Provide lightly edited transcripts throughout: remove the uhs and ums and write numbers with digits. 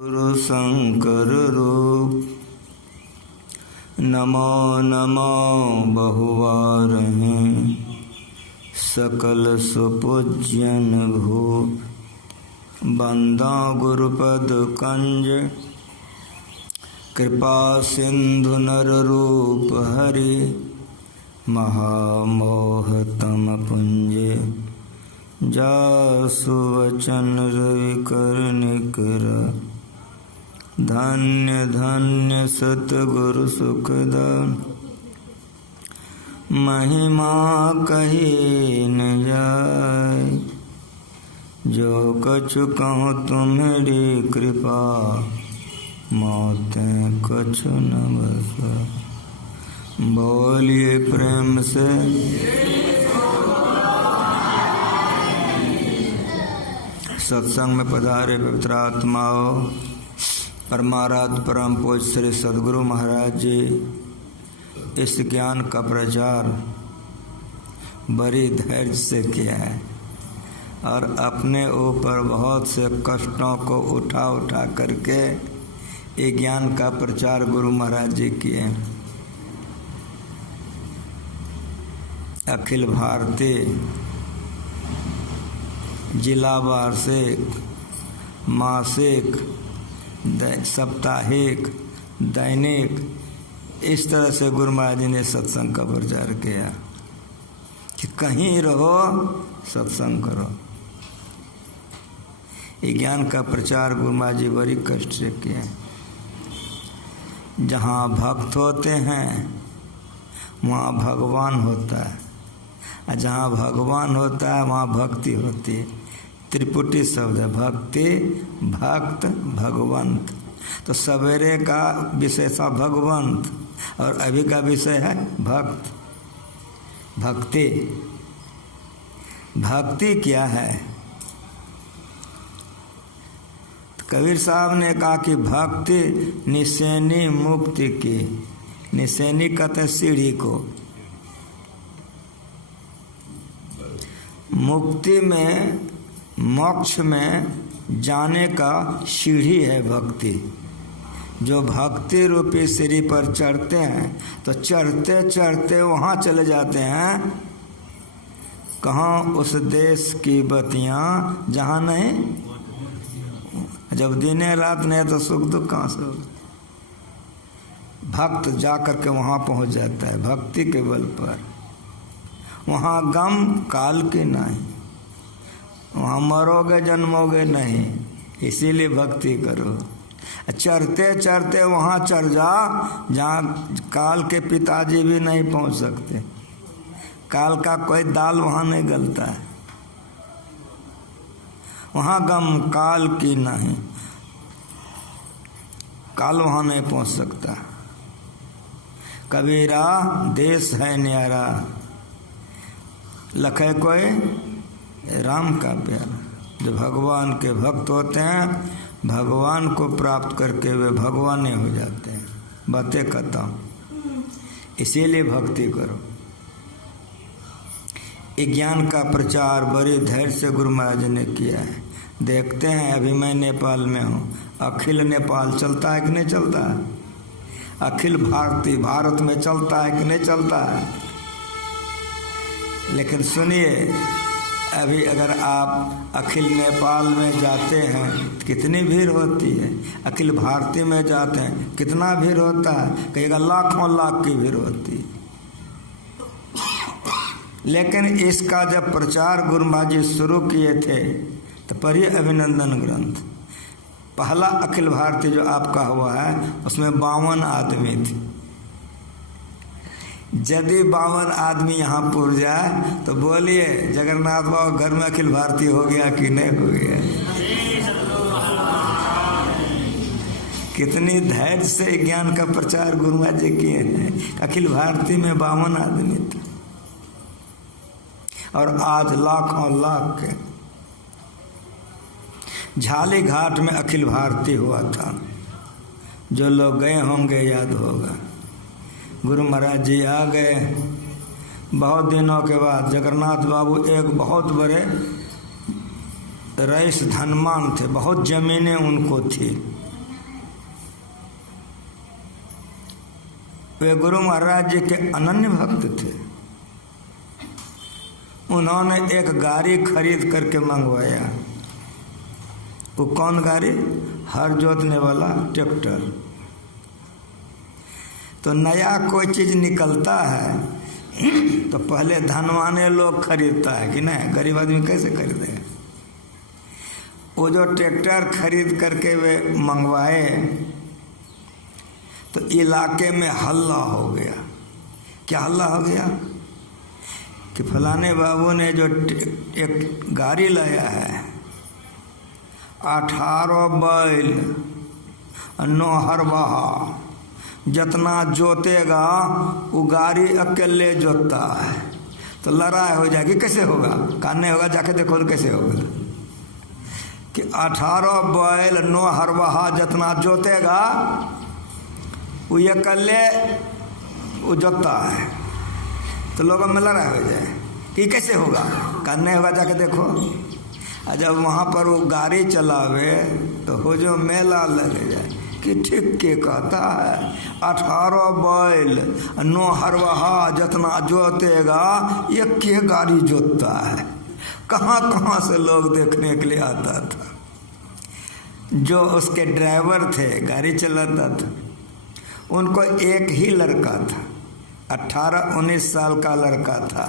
गुरु शंकर रूप नमो नमो बहुवार हैं सकल सुपूज्यन भूप बंदा गुरुपद कंज कृपा सिंधु नर रूप हरि महामोहतम पुंजे जासु वचन रवि कर निकर धन्य धन्य सतगुरु सुखदान महिमा कही न जाय जो कछु कहूँ तुम्हारी कृपा मौतें कछु न बसा। बोलिए प्रेम से सत्संग में पधारे पवित्र आत्माओं। परमाराध्य परम पूज्य श्री सद्गुरु महाराज जी इस ज्ञान का प्रचार बड़ी धैर्य से किया है और अपने ऊपर बहुत से कष्टों को उठा उठा करके ये ज्ञान का प्रचार गुरु महाराज जी किए। अखिल भारतीय जिला वार्षिक मासिक साप्ताहिक दैनिक इस तरह से गुरु महाराज जी ने सत्संग का प्रचार किया कि कहीं रहो सत्संग करो। ये ज्ञान का प्रचार गुरु महाराज जी बड़ी कष्ट से किया। जहाँ भक्त होते हैं वहाँ भगवान होता है और जहाँ भगवान होता है वहाँ भक्ति होती है। त्रिपुटी शब्द है भक्ति भक्त भगवंत। तो सवेरे का विषय था भगवंत और अभी का विषय है भक्त। भक्ति भक्ति क्या है? कबीर साहब ने कहा कि भक्ति निशानी मुक्ति की। निशानी कहते सीढ़ी को। मुक्ति में मोक्ष में जाने का सीढ़ी है भक्ति। जो भक्ति रूपी सीढ़ी पर चढ़ते हैं तो चढ़ते चढ़ते वहाँ चले जाते हैं कहाँ? उस देश की बत्तियाँ जहाँ नहीं, जब दिन रात नहीं तो सुख दुख कहाँ से हो। भक्त जा कर के वहाँ पहुँच जाता है भक्ति के बल पर। वहाँ गम काल के नहीं, वहाँ मरोगे जन्मोगे नहीं, इसीलिए भक्ति करो। चढ़ते चढ़ते वहाँ चढ़ जा जहाँ काल के पिताजी भी नहीं पहुँच सकते। काल का कोई दाल वहाँ नहीं गलता है। वहाँ गम काल की नहीं, काल वहाँ नहीं पहुँच सकता। कबीरा देश है न्यारा लखे कोई राम का प्यारा। जो भगवान के भक्त होते हैं भगवान को प्राप्त करके वे भगवान हो जाते हैं। बातें कहता हूँ, इसीलिए भक्ति करो। ज्ञान का प्रचार बड़ी धैर्य से गुरु महाराज ने किया है। देखते हैं अभी मैं नेपाल में हूँ, अखिल नेपाल चलता है कि नहीं चलता है? अखिल भारतीय भारत में चलता है कि नहीं चलता है? लेकिन सुनिए, अभी अगर आप अखिल नेपाल में जाते हैं तो कितनी भीड़ होती है। अखिल भारतीय में जाते हैं कितना भीड़ होता है? कहेगा लाखों लाख की भीड़ होती है। लेकिन इसका जब प्रचार गुरु महाराज जी शुरू किए थे तो पढ़िए अभिनंदन ग्रंथ। पहला अखिल भारतीय जो आपका हुआ है उसमें 52 आदमी थे। यदि 52 आदमी यहाँ पुर जाए तो बोलिए जगन्नाथ बाबू घर में अखिल भारतीय हो गया कि नहीं हो गया? कितनी धैर्य से ज्ञान का प्रचार गुरु महाराज जी किए हैं। अखिल भारतीय में 52 आदमी थे और आज लाखों लाख के। झाली घाट में अखिल भारतीय हुआ था। जो लोग गए होंगे याद होगा। गुरु महाराज जी आ गए। बहुत दिनों के बाद जगन्नाथ बाबू एक बहुत बड़े रईस धनवान थे, बहुत ज़मीनें उनको थी। वे गुरु महाराज जी के अनन्य भक्त थे। उन्होंने एक गाड़ी खरीद करके मंगवाया। वो कौन गाड़ी? हर जोतने वाला ट्रैक्टर। तो नया कोई चीज़ निकलता है तो पहले धनवाने लोग खरीदता है कि नहीं, गरीब आदमी कैसे खरीदेगा। वो जो ट्रैक्टर खरीद करके वे मंगवाए तो इलाके में हल्ला हो गया। क्या हल्ला हो गया? कि फलाने बाबू ने जो एक गाड़ी लाया है, 18 बैल 9 हरवाहा, जितना जोतेगा वो गाड़ी अकेले जोतता है। तो लड़ाई हो जाएगी। कैसे होगा? काने होगा, जाके देखो तो कैसे होगा कि 18 बैल 9 हरवाहा जितना जोतेगा वो अकेले वो जोतता है। तो लोगों में लड़ाई हो जाए कि कैसे होगा, काने होगा, जाके देखो। और जब वहाँ पर वो गाड़ी चलावे तो हो जो मेला लग जाए कि ठीक के कहता है 18 बैल 9 हरवाहा जितना जोतेगा एक के गाड़ी जोतता है। कहाँ कहाँ से लोग देखने के लिए आता था। जो उसके ड्राइवर थे, गाड़ी चलाता था, उनको एक ही लड़का था, 18-19 साल का लड़का था।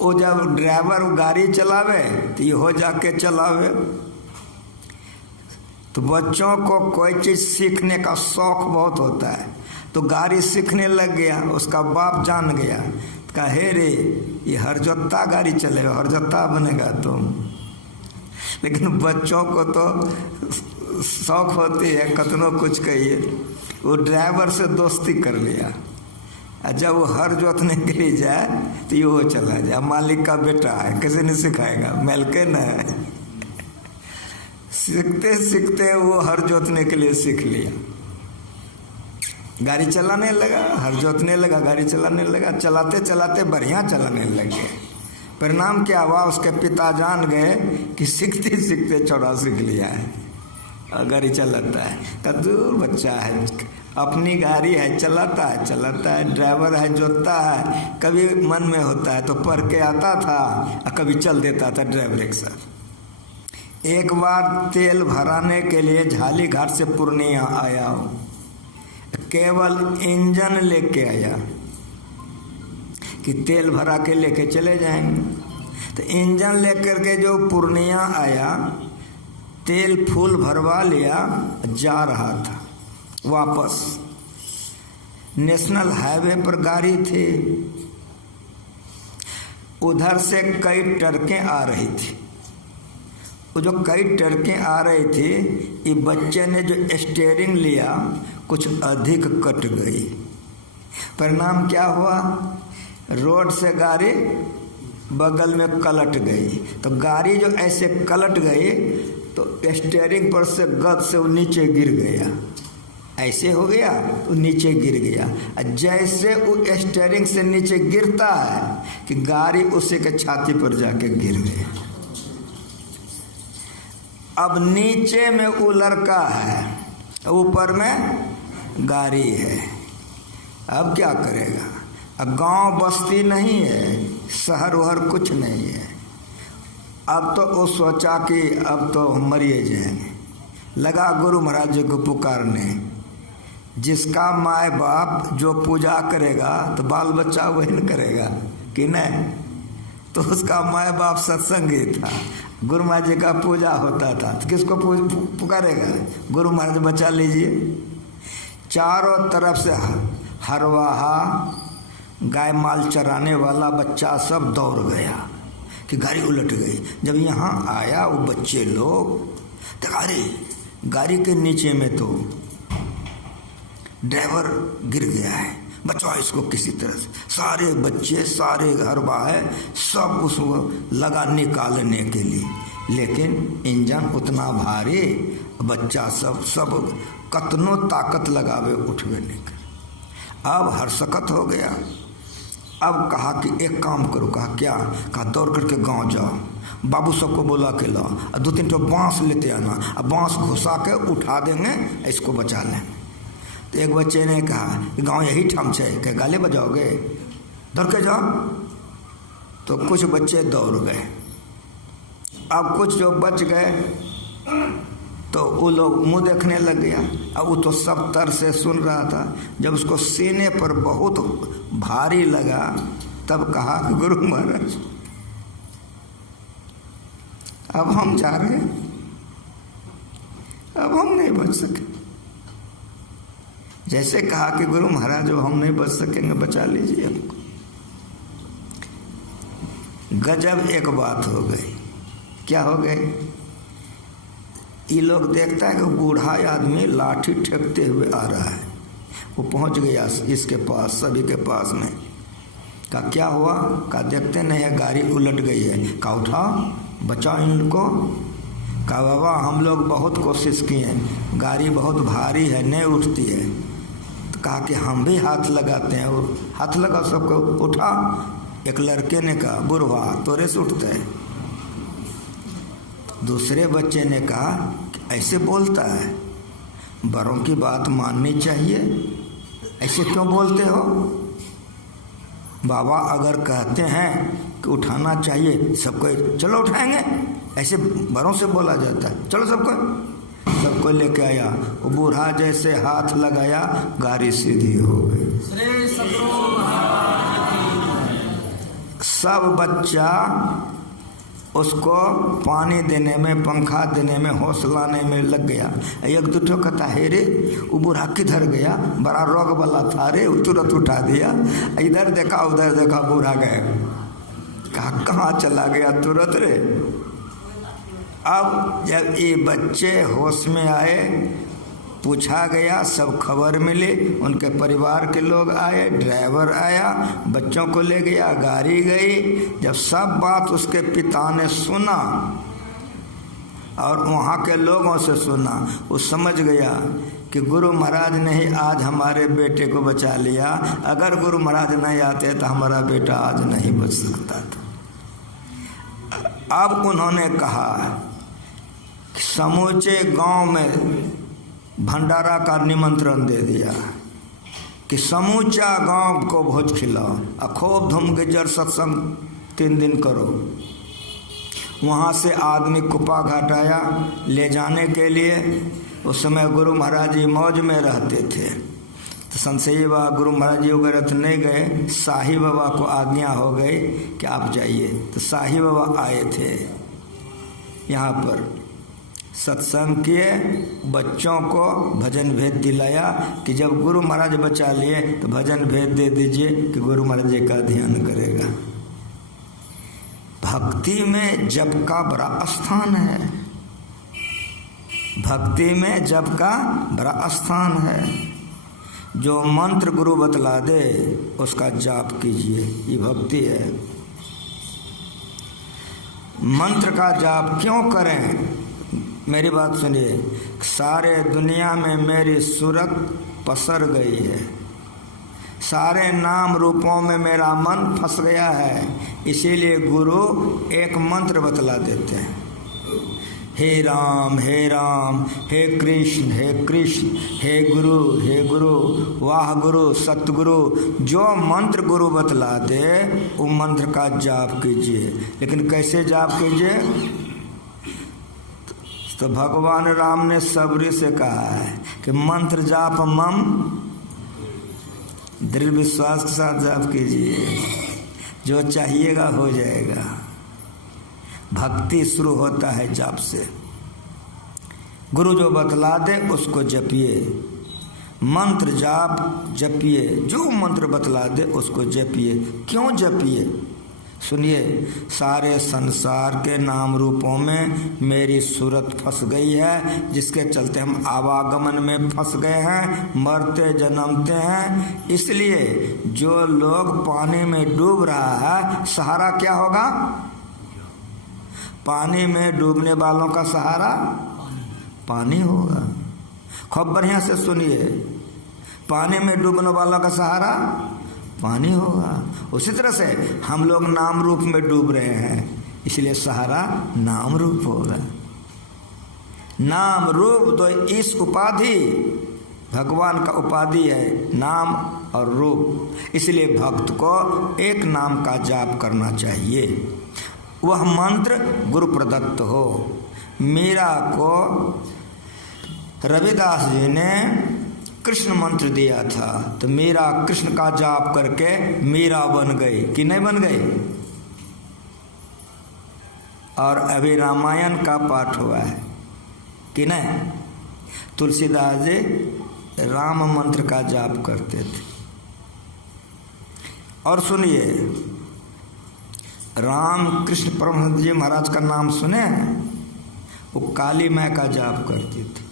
वो जब ड्राइवर गाड़ी चलावे तो ये हो जाके चलावे। तो बच्चों को कोई चीज़ सीखने का शौक़ बहुत होता है। तो गाड़ी सीखने लग गया। उसका बाप जान गया, कहे रे ये हरजोत्ता गाड़ी चलेगा, हरजोत्ता बनेगा तुम। लेकिन बच्चों को तो शौक़ होती है, कतनो कुछ कहिए। वो ड्राइवर से दोस्ती कर लिया। और जब वो हर जोतने के लिए जाए तो ये वो चला जाए। मालिक का बेटा है, कैसे नहीं सिखाएगा, मिलके न है। सीखते सीखते वो हर जोतने के लिए सीख लिया। गाड़ी चलाने लगा, हर जोतने लगा, गाड़ी चलाने लगा। चलाते चलाते बढ़िया चलाने लग गए। परिणाम क्या हुआ? उसके पिता जान गए कि सीखते सीखते छोड़ा सीख लिया है और गाड़ी चलाता है। तो दूर बच्चा है, अपनी गाड़ी है, चलाता है, ड्राइवर है, जोतता है। कभी मन में होता है तो पढ़ के आता था और कभी चल देता था ड्राइवर के साथ। एक बार तेल भराने के लिए झाली घाट से पूर्णिया आया हो, केवल इंजन लेके आया कि तेल भरा के लेके चले जाएंगे। तो इंजन लेकर के जो पूर्णिया आया, तेल फुल भरवा लिया, जा रहा था वापस। नेशनल हाईवे पर गाड़ी थी, उधर से कई ट्रकें आ रही थी। वो जो कई ट्रकें आ रही थी, ये बच्चे ने जो स्टीयरिंग लिया कुछ अधिक कट गई। परिणाम क्या हुआ? रोड से गाड़ी बगल में कलट गई। तो गाड़ी जो ऐसे कलट गई तो स्टीयरिंग पर से गद से वो नीचे गिर गया। ऐसे हो गया, वो नीचे गिर गया। जैसे वो स्टीयरिंग से नीचे गिरता है कि गाड़ी उसी के छाती पर जाके गिर गया। अब नीचे में वो लड़का है, ऊपर में गाड़ी है। अब क्या करेगा? अब गांव बस्ती नहीं है, शहर वहर कुछ नहीं है। अब तो वो सोचा कि अब तो मरिए जाएंगे। लगा गुरु महाराज जी को पुकारने। जिसका माँ बाप जो पूजा करेगा तो बाल बच्चा वही न करेगा कि नहीं। तो उसका माँ बाप सत्संगी था, गुरु महाराज जी का पूजा होता था, तो किसको पुकारेगा? गुरु महाराज बचा लीजिए। चारों तरफ से हरवाहा, गाय माल चराने वाला बच्चा सब दौड़ गया कि गाड़ी उलट गई। जब यहाँ आया वो बच्चे लोग, तो अरे गाड़ी के नीचे में तो ड्राइवर गिर गया है, बचाओ इसको किसी तरह से। सारे बच्चे, सारे हरवा है, सब उसको लगा निकालने के लिए। लेकिन इंजन उतना भारी, बच्चा सब कतनो ताकत लगावे उठवे नहीं कर। अब हरसकत हो गया। अब कहा कि एक काम करो। कहा क्या? कहा दौड़ करके गांव जाओ, बाबू सबको बोला के लाओ, 2-3 बांस लेते आना, अब बांस घुसा के उठा देंगे, इसको बचा लें। तो एक बच्चे ने कहा कि गांव यही ठाम है, क्या गाले बजाओगे, दौड़ के जाओ। तो कुछ बच्चे दौड़ गए। अब कुछ जो बच गए तो वो लोग मुंह देखने लग गया। अब वो तो सब तर से सुन रहा था। जब उसको सीने पर बहुत भारी लगा तब कहा कि गुरु महाराज अब हम जा रहे हैं, अब हम नहीं बच सके। जैसे कहा कि गुरु महाराज अब हम नहीं बच सकेंगे, बचा लीजिए हमको। गजब एक बात हो गई। क्या हो गई? ये लोग देखता है कि बूढ़ा आदमी लाठी ठेकते हुए आ रहा है। वो पहुंच गया इसके पास, सभी के पास में। कहा क्या हुआ? कहा देखते नहीं है गाड़ी उलट गई है। कहा उठाओ, बचाओ इनको। कहा बाबा हम लोग बहुत कोशिश किए, गाड़ी बहुत भारी है, नहीं उठती है। तो कहा कि हम भी हाथ लगाते हैं। और हाथ लगा सबको, उठा। एक लड़के ने कहा बुढ़वा तोरे से उठता है। दूसरे बच्चे ने कहा ऐसे बोलता है, बड़ों की बात माननी चाहिए, ऐसे क्यों बोलते हो? बाबा अगर कहते हैं कि उठाना चाहिए सबको, चलो उठाएंगे, ऐसे बड़ों से बोला जाता है। चलो सबको लेके आया। वो बूढ़ा जैसे हाथ लगाया गाड़ी सीधी हो गई। सब बच्चा उसको पानी देने में, पंखा देने में, हौसलाने में लग गया। एक दूठो कहता है रे वो बूढ़ा किधर गया, बड़ा रोग वाला था रे, तुरंत उठा दिया। इधर देखा उधर देखा, बूढ़ा गए। कहा कहाँ चला गया तुरंत रे। अब जब ये बच्चे होश में आए, पूछा गया, सब खबर मिली, उनके परिवार के लोग आए, ड्राइवर आया, बच्चों को ले गया, गाड़ी गई। जब सब बात उसके पिता ने सुना और वहाँ के लोगों से सुना, वो समझ गया कि गुरु महाराज ने ही आज हमारे बेटे को बचा लिया। अगर गुरु महाराज नहीं आते तो हमारा बेटा आज नहीं बच सकता था। अब उन्होंने कहा कि समूचे गांव में भंडारा का निमंत्रण दे दिया कि समूचा गांव को भोज खिलाओ, खूब धूम गिजर सत्संग 3 दिन करो। वहाँ से आदमी कुपा घाट आया ले जाने के लिए। उस समय गुरु महाराज जी मौज में रहते थे। तो संशयी बाबा गुरु महाराज जी वगैरह तो नहीं गए, शाही बाबा को आज्ञा हो गई कि आप जाइए। तो शाही बाबा आए थे यहाँ पर, सत्संग किए, बच्चों को भजन भेद दिलाया कि जब गुरु महाराज बचा लिए तो भजन भेद दे दीजिए कि गुरु महाराज जी का ध्यान करेगा। भक्ति में जप का बड़ा स्थान है, भक्ति में जप का बड़ा स्थान है। जो मंत्र गुरु बतला दे उसका जाप कीजिए, ये भक्ति है। मंत्र का जाप क्यों करें? मेरी बात सुनिए। सारे दुनिया में मेरी सूरत पसर गई है, सारे नाम रूपों में मेरा मन फंस गया है, इसीलिए गुरु एक मंत्र बतला देते हैं। हे राम हे कृष्ण हे कृष्ण, हे गुरु वाह गुरु सतगुरु। जो मंत्र गुरु बतला दे वो मंत्र का जाप कीजिए। लेकिन कैसे जाप कीजिए? तो भगवान राम ने सबरी से कहा है कि मंत्र जाप मम, दृढ़ विश्वास के साथ जाप कीजिए, जो चाहिएगा हो जाएगा। भक्ति शुरू होता है जाप से। गुरु जो बतला दे उसको जपिए, मंत्र जाप जपिए, जो मंत्र बतला दे उसको जपिए। क्यों जपिए? सुनिए, सारे संसार के नाम रूपों में मेरी सूरत फंस गई है, जिसके चलते हम आवागमन में फंस गए हैं, मरते जन्मते हैं। इसलिए जो लोग पानी में डूब रहा है, सहारा क्या होगा? पानी में डूबने वालों का सहारा पानी होगा। खूब बढ़िया से सुनिए, पानी में डूबने वालों का सहारा पानी होगा। उसी तरह से हम लोग नाम रूप में डूब रहे हैं, इसलिए सहारा नाम रूप होगा। नाम रूप तो इस उपाधि भगवान का उपाधि है नाम और रूप, इसलिए भक्त को एक नाम का जाप करना चाहिए। वह मंत्र गुरु प्रदत्त हो। मीरा को रविदास जी ने कृष्ण मंत्र दिया था, तो मीरा कृष्ण का जाप करके मीरा बन गई कि नहीं बन गई। और अभी रामायण का पाठ हुआ है कि नहीं। तुलसीदास जी राम मंत्र का जाप करते थे। और सुनिए, राम कृष्ण परमहंस जी महाराज का नाम सुने हैं, वो काली माँ का जाप करते थे।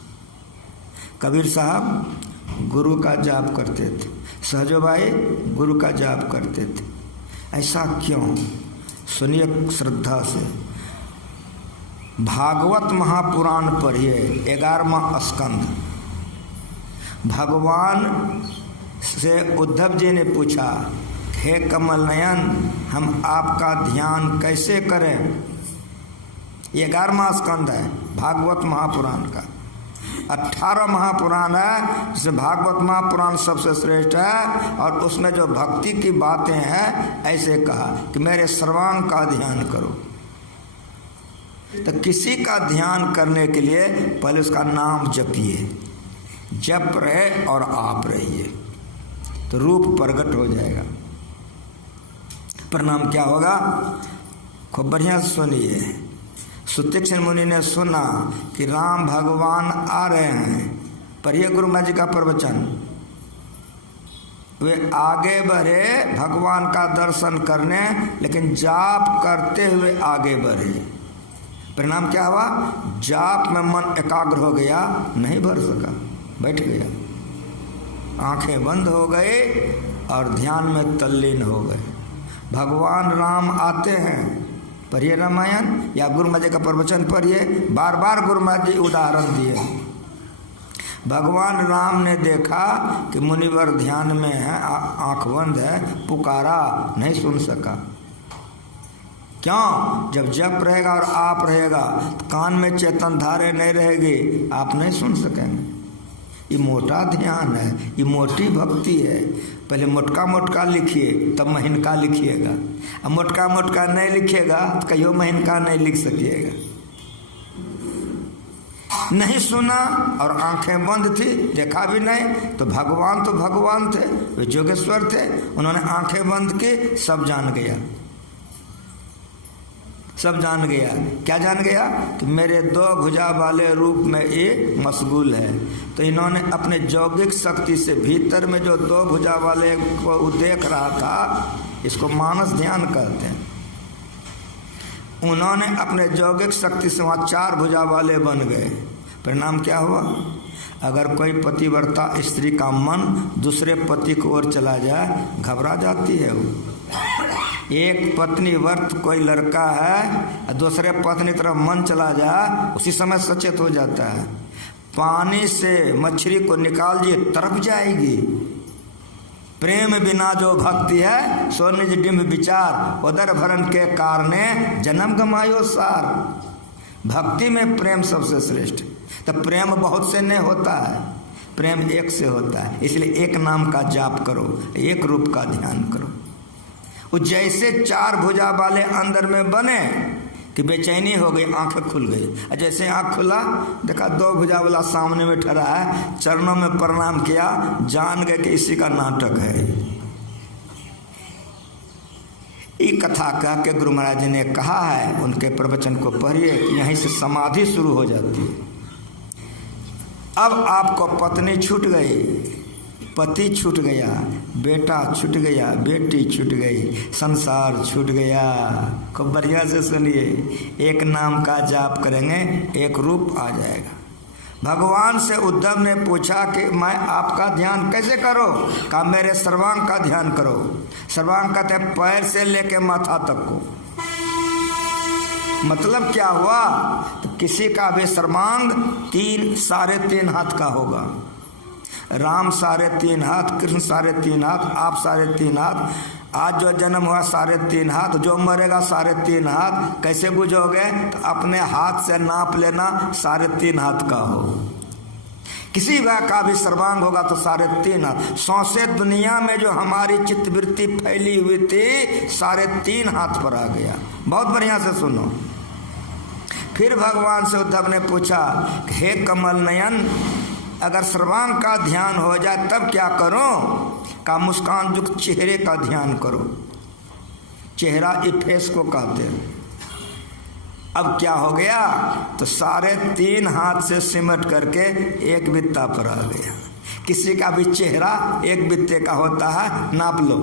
कबीर साहब गुरु का जाप करते थे, सहजो भाई गुरु का जाप करते थे। ऐसा क्यों? सुनिए श्रद्धा से। भागवत महापुराण पढ़िए, 11वां स्कंद। भगवान से उद्धव जी ने पूछा, हे कमल नयन, हम आपका ध्यान कैसे करें? ये 11वां स्कंद है भागवत महापुराण का। 18 महापुराण है, जिसमें भागवत महापुराण सबसे श्रेष्ठ है। और उसमें जो भक्ति की बातें हैं, ऐसे कहा कि मेरे सर्वांग का ध्यान करो। तो किसी का ध्यान करने के लिए पहले उसका नाम जपिए, जप रहे और आप रहिए, तो रूप प्रकट हो जाएगा। परिणाम क्या होगा? खूब बढ़िया से सुनिए। सुतीक्ष्ण मुनि ने सुना कि राम भगवान आ रहे हैं, पढ़िए गुरु महाराज जी का प्रवचन। वे आगे बढ़े भगवान का दर्शन करने, लेकिन जाप करते हुए आगे बढ़े। परिणाम क्या हुआ? जाप में मन एकाग्र हो गया, नहीं भर सका, बैठ गया, आंखें बंद हो गए और ध्यान में तल्लीन हो गए। भगवान राम आते हैं, पढ़िए रामायण या गुरु महाराज जी का प्रवचन पढ़िए, बार बार गुरु महाराज जी उदाहरण दिए। भगवान राम ने देखा कि मुनिवर ध्यान में है, आंख बंद है, पुकारा, नहीं सुन सका। क्यों? जब जप रहेगा और आप रहेगा तो कान में चेतन धारे नहीं रहेगी, आप नहीं सुन सकेंगे। ये मोटा ध्यान है, ये मोटी भक्ति है। पहले मोटका मोटका लिखिए, तब महीनका लिखिएगा। अब मोटका मोटका नहीं लिखिएगा तो कहियो महीनका नहीं लिख सकिएगा। नहीं सुना और आंखें बंद थी, देखा भी नहीं, तो भगवान थे, वे जोगेश्वर थे। उन्होंने आंखें बंद की, सब जान गया, सब जान गया। क्या जान गया? कि मेरे 2 भुजा वाले रूप में ये मशगूल है। तो इन्होंने अपने यौगिक शक्ति से भीतर में जो 2 भुजा वाले को देख रहा था, इसको मानस ध्यान कहते हैं। उन्होंने अपने यौगिक शक्ति से वहाँ 4 भुजा वाले बन गए। परिणाम क्या हुआ? अगर कोई पतिव्रता स्त्री का मन दूसरे पति की ओर चला जाए, घबरा जाती है वो। एक पत्नी व्रत कोई लड़का है, दूसरे पत्नी तरफ मन चला जाए, उसी समय सचेत हो जाता है। पानी से मछली को निकाल दिए, तरफ जाएगी। प्रेम बिना जो भक्ति है, सो निज डिम्ब विचार, उदर भरण के कारणे जन्म गमायो सार। भक्ति में प्रेम सबसे श्रेष्ठ। तो प्रेम बहुत से नहीं होता है, प्रेम एक से होता है। इसलिए एक नाम का जाप करो, एक रूप का ध्यान करो। वो जैसे 4 भुजा वाले अंदर में बने कि बेचैनी हो गई, आंखें खुल गई। और जैसे आंख खुला, देखा 2 भुजा वाला सामने में ठहरा है, चरणों में प्रणाम किया, जान गए कि इसी का नाटक है। ये कथा कह के गुरु महाराज जी ने कहा है, उनके प्रवचन को पढ़िए, यहीं से समाधि शुरू हो जाती है। अब आपको पत्नी छूट गई, पति छूट गया, बेटा छूट गया, बेटी छूट गई, संसार छूट गया। खूब बढ़िया से सुनिए, एक नाम का जाप करेंगे, एक रूप आ जाएगा। भगवान से उद्धव ने पूछा कि मैं आपका ध्यान कैसे करो? कहा मेरे सर्वांग का ध्यान करो। सर्वांग कहते हैं पैर से लेके माथा तक को। मतलब क्या हुआ? तो किसी का भी सर्वांग 3 साढ़े 3 हाथ का होगा। राम 3.5 हाथ, कृष्ण 3.5 हाथ, आप 3.5 हाथ। आज जो जन्म हुआ 3.5 हाथ, जो मरेगा 3.5 हाथ। कैसे बुझोगे? तो अपने हाथ से नाप लेना 3.5 हाथ का हो। किसी का भी सर्वांग होगा तो 3.5 हाथ। सौंसे दुनिया में जो हमारी चित्तवृत्ति फैली हुई थी 3.5 हाथ पर आ गया। बहुत बढ़िया से सुनो। फिर भगवान से उद्धव ने पूछा, हे कमल नयन, अगर सर्वांग का ध्यान हो जाए तब क्या करो? का मुस्कान युक्त चेहरे का ध्यान करो। चेहरा इफेस को कहते हैं। अब क्या हो गया? तो 3.5 हाथ से सिमट करके एक बित्ता पर आ गया। किसी का भी चेहरा एक बित्ते का होता है, नाप लो,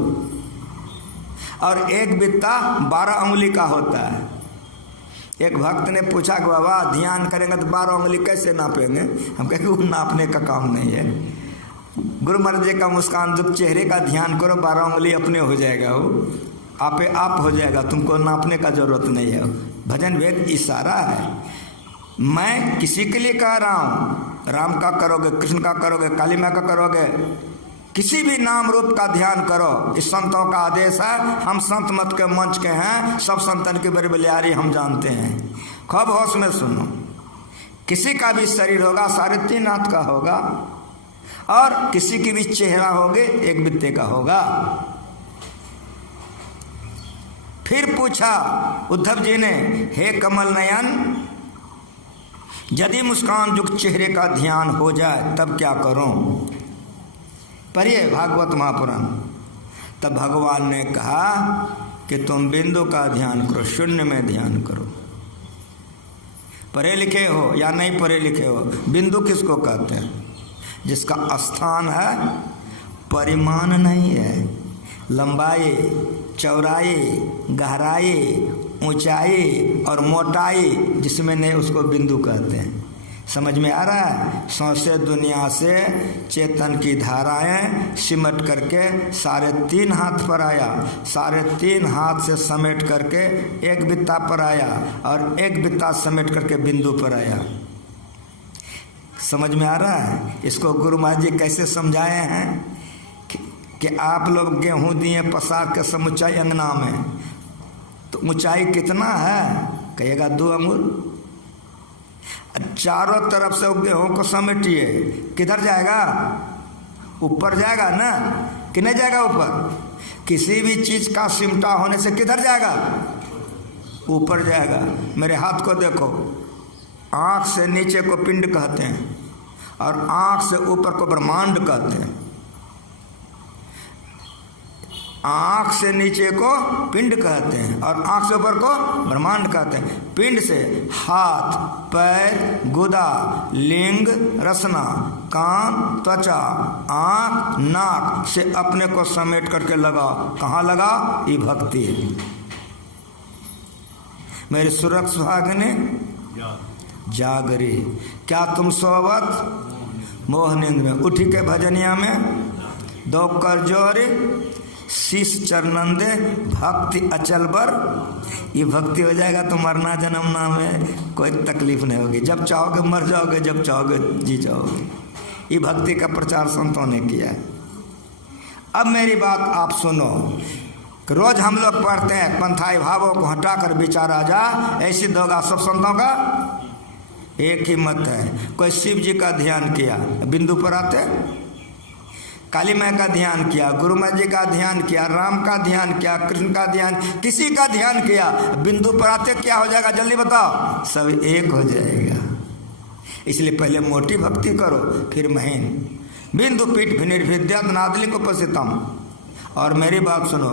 और एक बित्ता 12 उंगली का होता है। एक भक्त ने पूछा कि बाबा ध्यान करेंगे तो 12 उंगली कैसे नापेंगे? हम कहेंगे वो नापने का काम नहीं है। गुरु महाराज जी का मुस्कान युक्त चेहरे का ध्यान करो, 12 उंगली अपने हो जाएगा, वो आपे आप हो जाएगा, तुमको नापने का जरूरत नहीं है। भजन वेद इशारा है। मैं किसी के लिए कह रहा हूँ, राम का करोगे, कृष्ण का करोगे, काली माँ का करोगे, किसी भी नाम रूप का ध्यान करो, इस संतों का आदेश है। हम संत मत के मंच के हैं, सब संतन की बड़ी बलियारी हम जानते हैं। खूब होश में सुनो। किसी का भी शरीर होगा 3.5 हाथ का होगा, और किसी की भी चेहरा होगे एक बित्ते का होगा। फिर पूछा उद्धव जी ने, हे कमल नयन, यदि मुस्कान युक्त चेहरे का ध्यान हो जाए तब क्या करूं? पढ़िए भागवत महापुराण। तब भगवान ने कहा कि तुम बिंदु का ध्यान करो, शून्य में ध्यान करो। पढ़े लिखे हो या नहीं पढ़े लिखे हो, बिंदु किसको कहते हैं? जिसका स्थान है, परिमाण नहीं है, लंबाई, चौड़ाई, गहराई, ऊंचाई और मोटाई जिसमें नहीं, उसको बिंदु कहते हैं। समझ में आ रहा है? सौंसे दुनिया से चेतन की धाराएं सिमट करके 3.5 हाथ पर आया, 3.5 हाथ से समेट करके एक बित्ता पर आया, और एक बित्ता समेट करके बिंदु पर आया। समझ में आ रहा है? इसको गुरु महाराज जी कैसे समझाए हैं कि आप लोग गेहूं दिए पसार के समुच्चाई अंगना में, तो ऊंचाई कितना है? कहिएगा 2 अंगुल। चारों तरफ से गेहूं को समेटिए, किधर जाएगा? ऊपर जाएगा ना, कि नहीं जाएगा ऊपर? किसी भी चीज का सिमटा होने से किधर जाएगा? ऊपर जाएगा। मेरे हाथ को देखो, आंख से नीचे को पिंड कहते हैं, और आंख से ऊपर को ब्रह्मांड कहते हैं। आंख से नीचे को पिंड कहते हैं, और आंख से ऊपर को ब्रह्मांड कहते हैं। पिंड से हाथ, पैर, गुदा, लिंग, रसना, कान, त्वचा, आंख, नाक से अपने को समेट करके लगाओ। कहाँ लगाओ? ये भक्ति है। मेरे सुरख सुहागने जागरी, क्या तुम सोवत मोह नींद में? उठी के भजनिया में दो कर जोरी, शीश चरणन दे, भक्ति अचल बर। ये भक्ति हो जाएगा तो मरना जन्मना में कोई तकलीफ नहीं होगी। जब चाहोगे मर जाओगे, जब चाहोगे जी जाओगे। ये भक्ति का प्रचार संतों ने किया है। अब मेरी बात आप सुनो। रोज हम लोग पढ़ते हैं, पंथाई भावों को हटाकर विचारा जा, ऐसी होगा। सब संतों का एक ही मत है। कोई शिव जी का ध्यान किया, बिंदु पर आते, काली माँ का ध्यान किया, गुरु महाराज जी का ध्यान किया, राम का ध्यान किया, कृष्ण का ध्यान, किसी का ध्यान किया, बिंदु पर आते क्या हो जाएगा? जल्दी बताओ। सब एक हो जाएगा। इसलिए पहले मोटी भक्ति करो, फिर महीन। बिंदु पीठ विनिर्विद्यात नादलिक उपस्थितम। और मेरी बात सुनो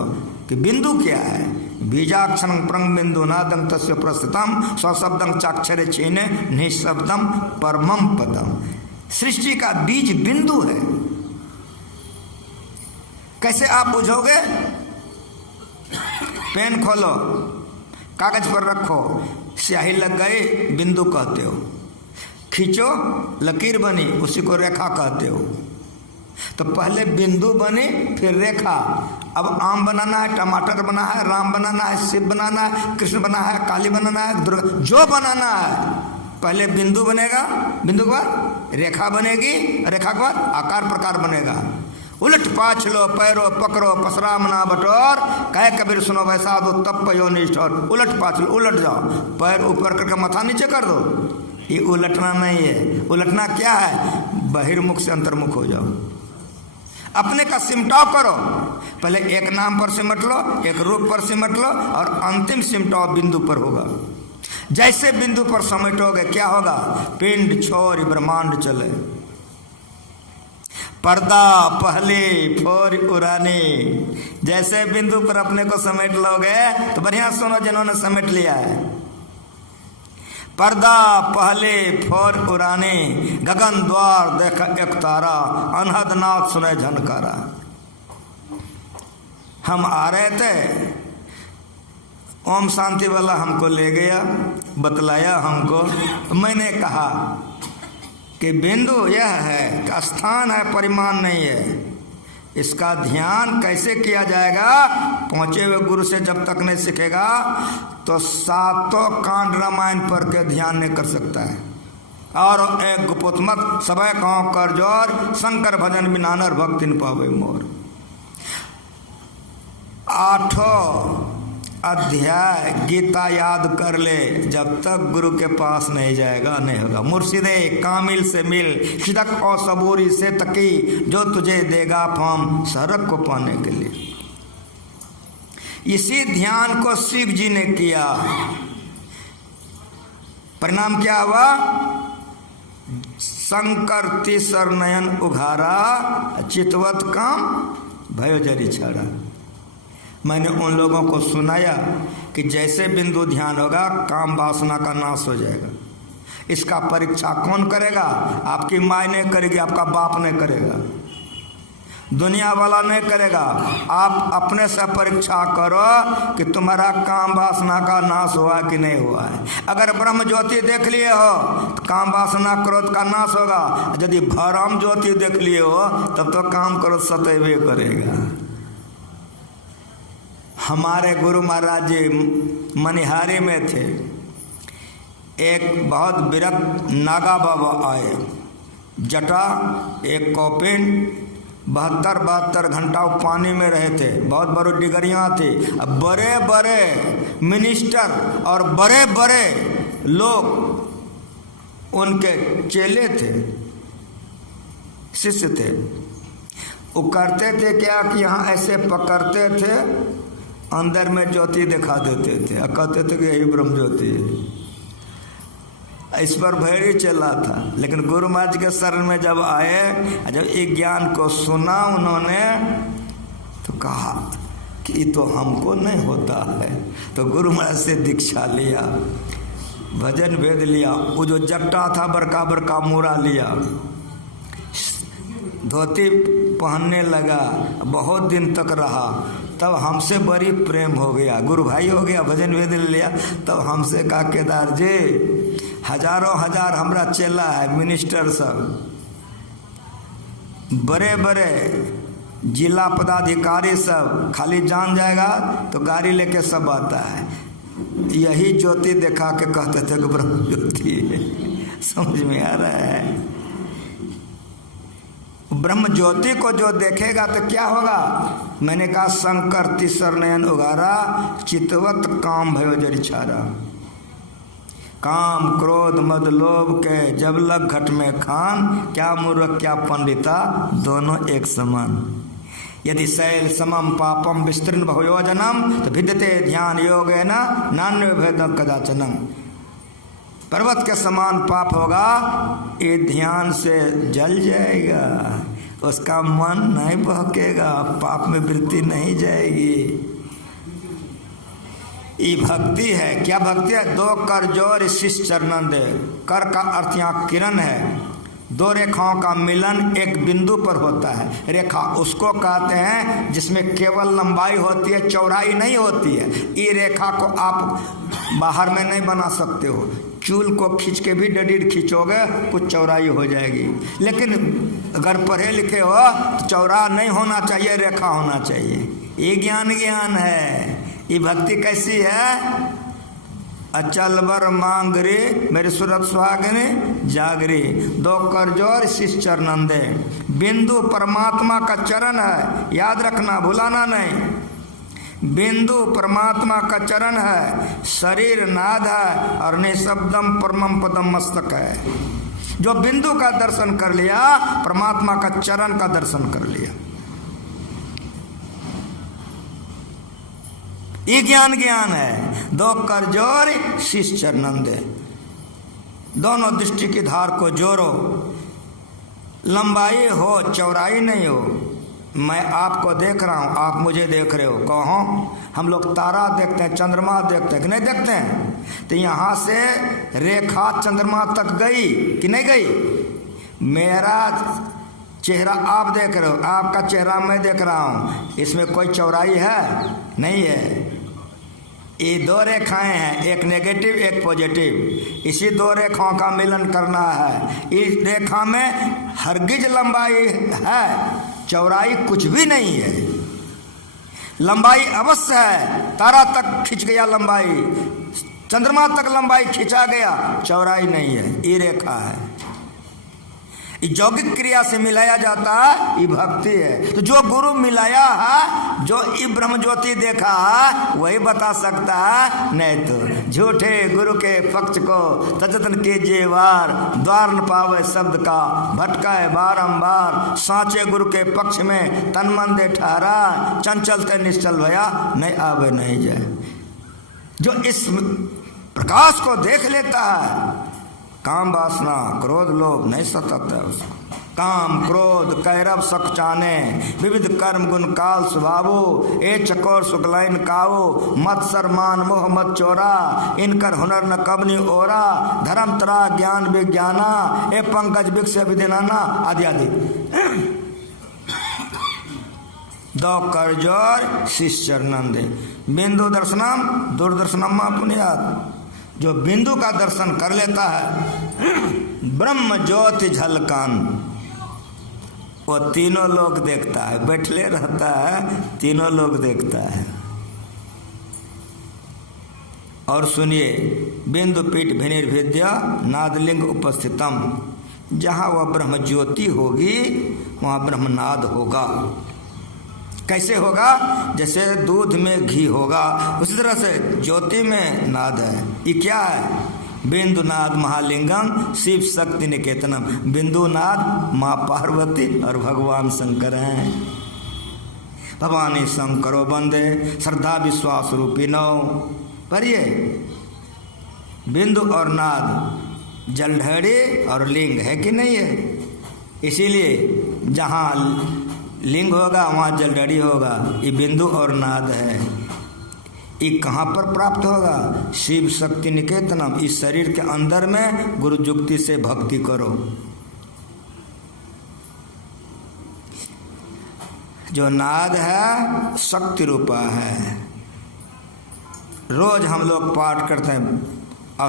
कि बिंदु क्या है? बीजाक्षरं प्रंग बिंदु नादं तस्य प्रस्थितम स्वशब्दं चाक्षरे चीने निशब्दम परमम पदम। सृष्टि का बीज बिंदु है। कैसे आप बुझोगे? पेन खोलो, कागज पर रखो, स्याही लग गई, बिंदु कहते हो। खींचो, लकीर बनी, उसी को रेखा कहते हो। तो पहले बिंदु बनी, फिर रेखा। अब आम बनाना है, टमाटर बनाना है, राम बनाना है, शिव बनाना है, कृष्ण बनाना है, काली बनाना है, दुर्गा, जो बनाना है पहले बिंदु बनेगा, बिंदु के बाद रेखा बनेगी, रेखा के बाद आकार प्रकार बनेगा। उलट पाछ लो, पैरो पकड़ो, पसरा मना बटोर, कहे कबीर सुनो वैसा दो तप यो निष्ठोर। उलट पाछ लो, उलट जाओ, पैर ऊपर करके माथा नीचे कर दो। ये उलटना नहीं है। उलटना क्या है? बहिर्मुख से अंतर्मुख हो जाओ। अपने का सिमटाव करो, पहले एक नाम पर सिमट लो, एक रूप पर सिमट लो, और अंतिम सिमटाव बिंदु पर होगा। जैसे बिंदु पर समेटोगे क्या होगा? पिंड छोड़ ब्रह्मांड चले। पर्दा पहले फोर उड़ाने। जैसे बिंदु पर अपने को समेट लोगे तो बढ़िया सुनो जिन्होंने समेट लिया है। पर्दा पहले फोर उड़ाने, गगन द्वार देखा एक तारा, अनहद नाथ सुने झनकारा। हम आ रहे थे, ओम शांति वाला हमको ले गया, बतलाया हमको। मैंने कहा कि बिंदु यह है, स्थान है, परिमाण नहीं है। इसका ध्यान कैसे किया जाएगा? पहुंचे हुए गुरु से जब तक नहीं सीखेगा तो सातों कांड रामायण पढ़ के ध्यान नहीं कर सकता है। और एक गुपुतमत सबे कहो कर जोर, शंकर भजन बिना नर भक्ति न पावे मोर। 8 अध्याय गीता याद कर ले, जब तक गुरु के पास नहीं जाएगा नहीं होगा। मुर्शिदे कामिल से मिल, शिदक और सबूरी से तकी, जो तुझे देगा फम सरक को पाने के लिए। इसी ध्यान को शिव जी ने किया, परिणाम क्या हुआ? शंकर तीसर नयन उघारा, चितवत काम भयो जरी छाड़ा। मैंने उन लोगों को सुनाया कि जैसे बिंदु ध्यान होगा काम वासना का नाश हो जाएगा। इसका परीक्षा कौन करेगा? आपकी माँ नहीं करेगी, आपका बाप नहीं करेगा, दुनिया वाला नहीं करेगा। आप अपने से परीक्षा करो कि तुम्हारा काम वासना का नाश हुआ कि नहीं हुआ है। अगर ब्रह्म ज्योति देख लिए हो तो काम वासना क्रोध का नाश होगा। यदि भरम ज्योति देख लिए हो तब तो काम क्रोध सतैव करेगा। हमारे गुरु महाराज जी मनिहारी में थे। एक बहुत विरक्त नागा बाबा आए, जटा एक कौपिन, 72 घंटा पानी में रहे थे। बहुत बड़ी डिगरियाँ थी। अब बड़े बड़े मिनिस्टर और बड़े बड़े लोग उनके चेले थे, शिष्य थे। वो करते थे क्या कि यहाँ ऐसे पकड़ते थे, अंदर में ज्योति दिखा देते थे और कहते थे कि यही ब्रह्म ज्योति है। इस पर भैरी चला था। लेकिन गुरु महाराज के शरण में जब आए, जब एक ज्ञान को सुना उन्होंने, तो कहा कि ये तो हमको नहीं होता है। तो गुरु महाराज से दीक्षा लिया, भजन वेद लिया। वो जो जट्टा था बड़का बड़का मूरा लिया, धोती पहनने लगा, बहुत दिन तक रहा। तब हमसे बड़ी प्रेम हो गया, गुरु भाई हो गया, भजन वेद लिया। तब हमसे कहा केदार जी, हजारों हजार हमरा चेला है, मिनिस्टर सब, बड़े बड़े जिला पदाधिकारी सब, खाली जान जाएगा तो गाड़ी लेके सब आता है। यही ज्योति दिखा के कहते थे कि ब्रह्म ज्योति है। समझ में आ रहा है? ब्रह्म ज्योति को जो देखेगा तो क्या होगा? मैंने कहा शंकर तीसर नयन उगारा, चितवत काम भयो जरी छारा। काम क्रोध मद लोभ के जब लग घट में खान, क्या मूर्ख क्या पंडिता दोनों एक समान। यदि शैल समम पापम विस्तृण बहुयोजनम, तो विद्यते ध्यान योगेन नान्य भेदम कदाचनम। पर्वत के समान पाप होगा, ये ध्यान से जल जाएगा, उसका मन नहीं बहकेगा, पाप में वृत्ति नहीं जाएगी। ये भक्ति है। क्या भक्ति है? 2 कर जोर शिष्य चरणन दे। कर का अर्थ यहाँ किरण है। 2 रेखाओं का मिलन एक बिंदु पर होता है। रेखा उसको कहते हैं जिसमें केवल लंबाई होती है, चौड़ाई नहीं होती है। ये रेखा को आप बाहर में नहीं बना सकते हो। चूल को खींच के भी डडीर खींचोगे कुछ चौड़ाई हो जाएगी। लेकिन अगर पढ़े लिखे हो तो चौड़ा नहीं होना चाहिए, रेखा होना चाहिए। ये ज्ञान है। ये भक्ति कैसी है? अचल बर मांगरे मेरे सूरत सुहागने जागरे। 2 कर जोर शिष्य चरणन दे। बिंदु परमात्मा का चरण है, याद रखना, भुलाना नहीं। बिंदु परमात्मा का चरण है, शरीर नाद है और निशब्दम परमम पदम मस्तक है। जो बिंदु का दर्शन कर लिया, परमात्मा का चरण का दर्शन कर लिया। ये ज्ञान ज्ञान है। दो कर जोर शीश चरणन दे, दोनों दृष्टि की धार को जोड़ो। लंबाई हो चौड़ाई नहीं हो। मैं आपको देख रहा हूँ, आप मुझे देख रहे हो। कहो हम लोग तारा देखते हैं, चंद्रमा देखते हैं कि नहीं देखते हैं? तो यहाँ से रेखा चंद्रमा तक गई कि नहीं गई? मेरा चेहरा आप देख रहे हो, आपका चेहरा मैं देख रहा हूँ, इसमें कोई चौड़ाई है? नहीं है। ये दो रेखाएं हैं, एक नेगेटिव एक पॉजिटिव। इसी दो रेखाओं का मिलन करना है। इस रेखा में हरगिज लंबाई है, चौड़ाई कुछ भी नहीं है। लंबाई अवश्य है, तारा तक खिंच गया लंबाई, चंद्रमा तक लंबाई खिंचा गया, चौड़ाई नहीं है। ये रेखा है। यौगिक क्रिया से मिलाया जाता है, ये भक्ति है। तो जो गुरु मिलाया है, जो ये ब्रह्म ज्योति देखा है, वही बता सकता है। नहीं तो झूठे गुरु के पक्ष को तजतन कीजिए वार, द्वार न पावे शब्द का भटका है बारंबार। साचे गुरु के पक्ष में तन मन दे ठहरा, चंचल ते निश्चल भया नहीं आवे नहीं जाए। जो इस प्रकाश को देख लेता है, काम वासना क्रोध लोभ नहीं सताता है उसको। काम क्रोध कैरव सक चाने, विविध कर्म गुण काल स्वभावो। ए चकोर सुकलाइन कावो, मत सरमान मोह मत चोरा। इनकर हुनर न कबनी ओरा, धर्म तरा ज्ञान विज्ञाना। ए पंकज विक्ष विधिनाना आदि आदि। दो कर जोर शीश चरणन दे, बिंदु दर्शनम दूरदर्शनम पुण्यात। जो बिंदु का दर्शन कर लेता है, ब्रह्म ज्योति झलकान, वो तीनों लोग देखता है। बैठले रहता है, तीनों लोग देखता है। और सुनिए, बिंदु पीठ भिनिर्भिद्या नादलिंग उपस्थितम। जहाँ वह ब्रह्म ज्योति होगी, वहाँ ब्रह्मनाद होगा। कैसे होगा? जैसे दूध में घी होगा, उसी तरह से ज्योति में नाद है। ये क्या है? बिंदु नाद महालिंगम शिव शक्ति निकेतनम। बिंदु नाद माँ पार्वती और भगवान शंकर हैं। भवानी शंकरो बंदे श्रद्धा विश्वास रूपी नौ। पर ये बिंदु और नाद जलढड़ी और लिंग है कि नहीं है? इसीलिए जहाँ लिंग होगा वहाँ जलडड़ी होगा। ये बिंदु और नाद है। ये कहाँ पर प्राप्त होगा? शिव शक्ति निकेतनम। इस शरीर के अंदर में गुरु जुक्ति से भक्ति करो। जो नाद है शक्ति रूपा है। रोज हम लोग पाठ करते हैं,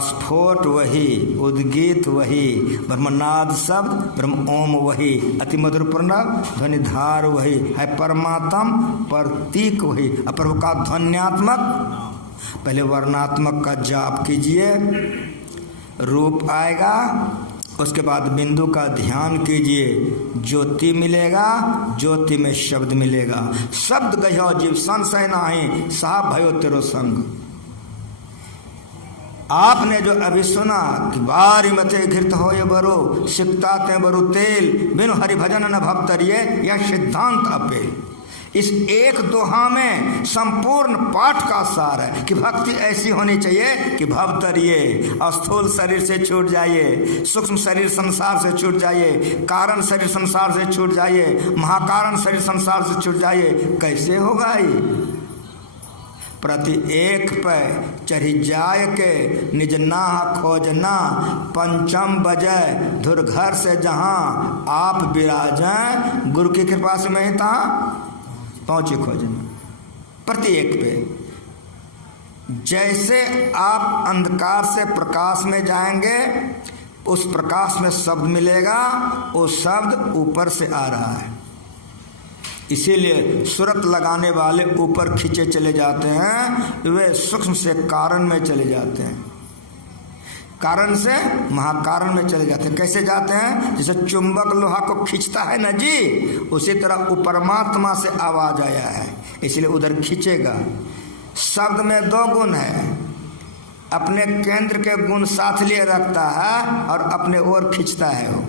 स्फोट वही, उद्गीत वही, ब्रह्मनाद शब्द, ब्रह्म ओम वही, अति मधुर प्रणव ध्वनि धार वही है। परमात्म प्रतीक वही, अपर का ध्वन्यात्मक। पहले वर्णात्मक का जाप कीजिए, रूप आएगा। उसके बाद बिंदु का ध्यान कीजिए, ज्योति मिलेगा, ज्योति में शब्द मिलेगा। शब्द गयो जीव संशय नाही, साहब भयो तेरो संग। आपने जो अभी सुना कि बारी मते घृत हो ये बरो, सिकता ते बरु तेल, बिनु हरि भजन न भक्तरिये, यह सिद्धांत अपेल। इस एक दोहा में संपूर्ण पाठ का सार है कि भक्ति ऐसी होनी चाहिए कि भवतरिये, स्थूल शरीर से छूट जाइए, सूक्ष्म शरीर संसार से छूट जाइए, कारण शरीर संसार से छूट जाइए, महाकारण शरीर संसार से छूट जाइए। कैसे होगा ये? प्रति एक पे चढ़ी जाय के निज नाह खोजना, पंचम बजय धुर घर से जहाँ आप विराजें, गुरु की कृपा से मैं तहाँ पहुँची खोजना। प्रति एक पे जैसे आप अंधकार से प्रकाश में जाएंगे, उस प्रकाश में शब्द मिलेगा, वो शब्द ऊपर से आ रहा है। इसीलिए सूरत लगाने वाले ऊपर खींचे चले जाते हैं, वे सूक्ष्म से कारण में चले जाते हैं, कारण से महाकारण में चले जाते हैं। कैसे जाते हैं? जैसे चुंबक लोहा को खींचता है ना जी, उसी तरह वो परमात्मा से आवाज आया है, इसलिए उधर खींचेगा। शब्द में दो गुण है, अपने केंद्र के गुण साथ लिए रखता है और अपने ओर खींचता है। वो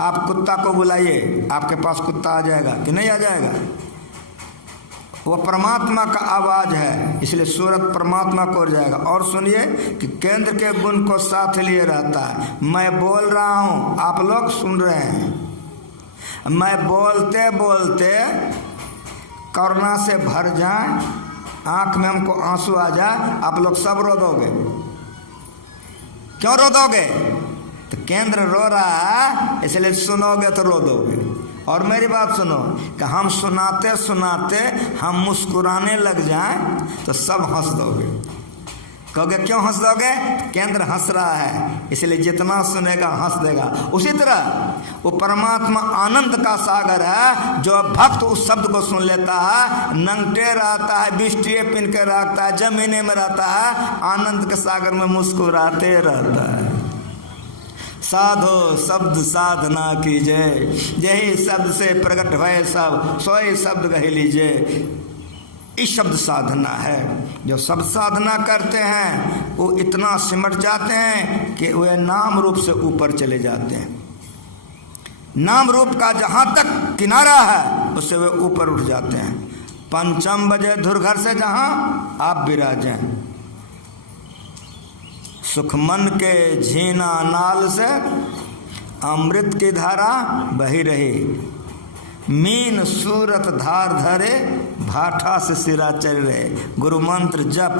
आप कुत्ता को बुलाइए, आपके पास कुत्ता आ जाएगा कि नहीं आ जाएगा? वो परमात्मा का आवाज है, इसलिए सूरत परमात्मा को जाएगा। और सुनिए कि केंद्र के गुण को साथ लिए रहता है। मैं बोल रहा हूं, आप लोग सुन रहे हैं। मैं बोलते बोलते करुणा से भर जाए, आंख में हमको आंसू आ जाए, आप लोग सब रो दोगे। क्यों रो दोगे? तो केंद्र रो रहा है, इसलिए सुनोगे तो रो दोगे। और मेरी बात सुनो कि हम सुनाते सुनाते हम मुस्कुराने लग जाएं तो सब हंस दोगे। कहोगे क्यों हंस दोगे? केंद्र हंस रहा है, इसलिए जितना सुनेगा हंस देगा। उसी तरह वो परमात्मा आनंद का सागर है। जो भक्त उस शब्द को सुन लेता है, नंगटे रहता है, बिस्टिए पिन के रखता है, जमीने में रहता है, आनंद के सागर में मुस्कुराते रहता है। साधो शब्द साधना कीजिए, यही शब्द से प्रकट भय सब, सोई शब्द कह लीजिए। इस शब्द साधना है। जो शब्द साधना करते हैं वो इतना सिमट जाते हैं कि वे नाम रूप से ऊपर चले जाते हैं। नाम रूप का जहाँ तक किनारा है उससे वे ऊपर उठ जाते हैं। पंचम बजे धुरघर से जहाँ आप विराजें, सुखमन के झीना नाल से अमृत की धारा बही रही। मीन सूरत धार धरे, भाठा से सिरा चल रहे। गुरु मंत्र जप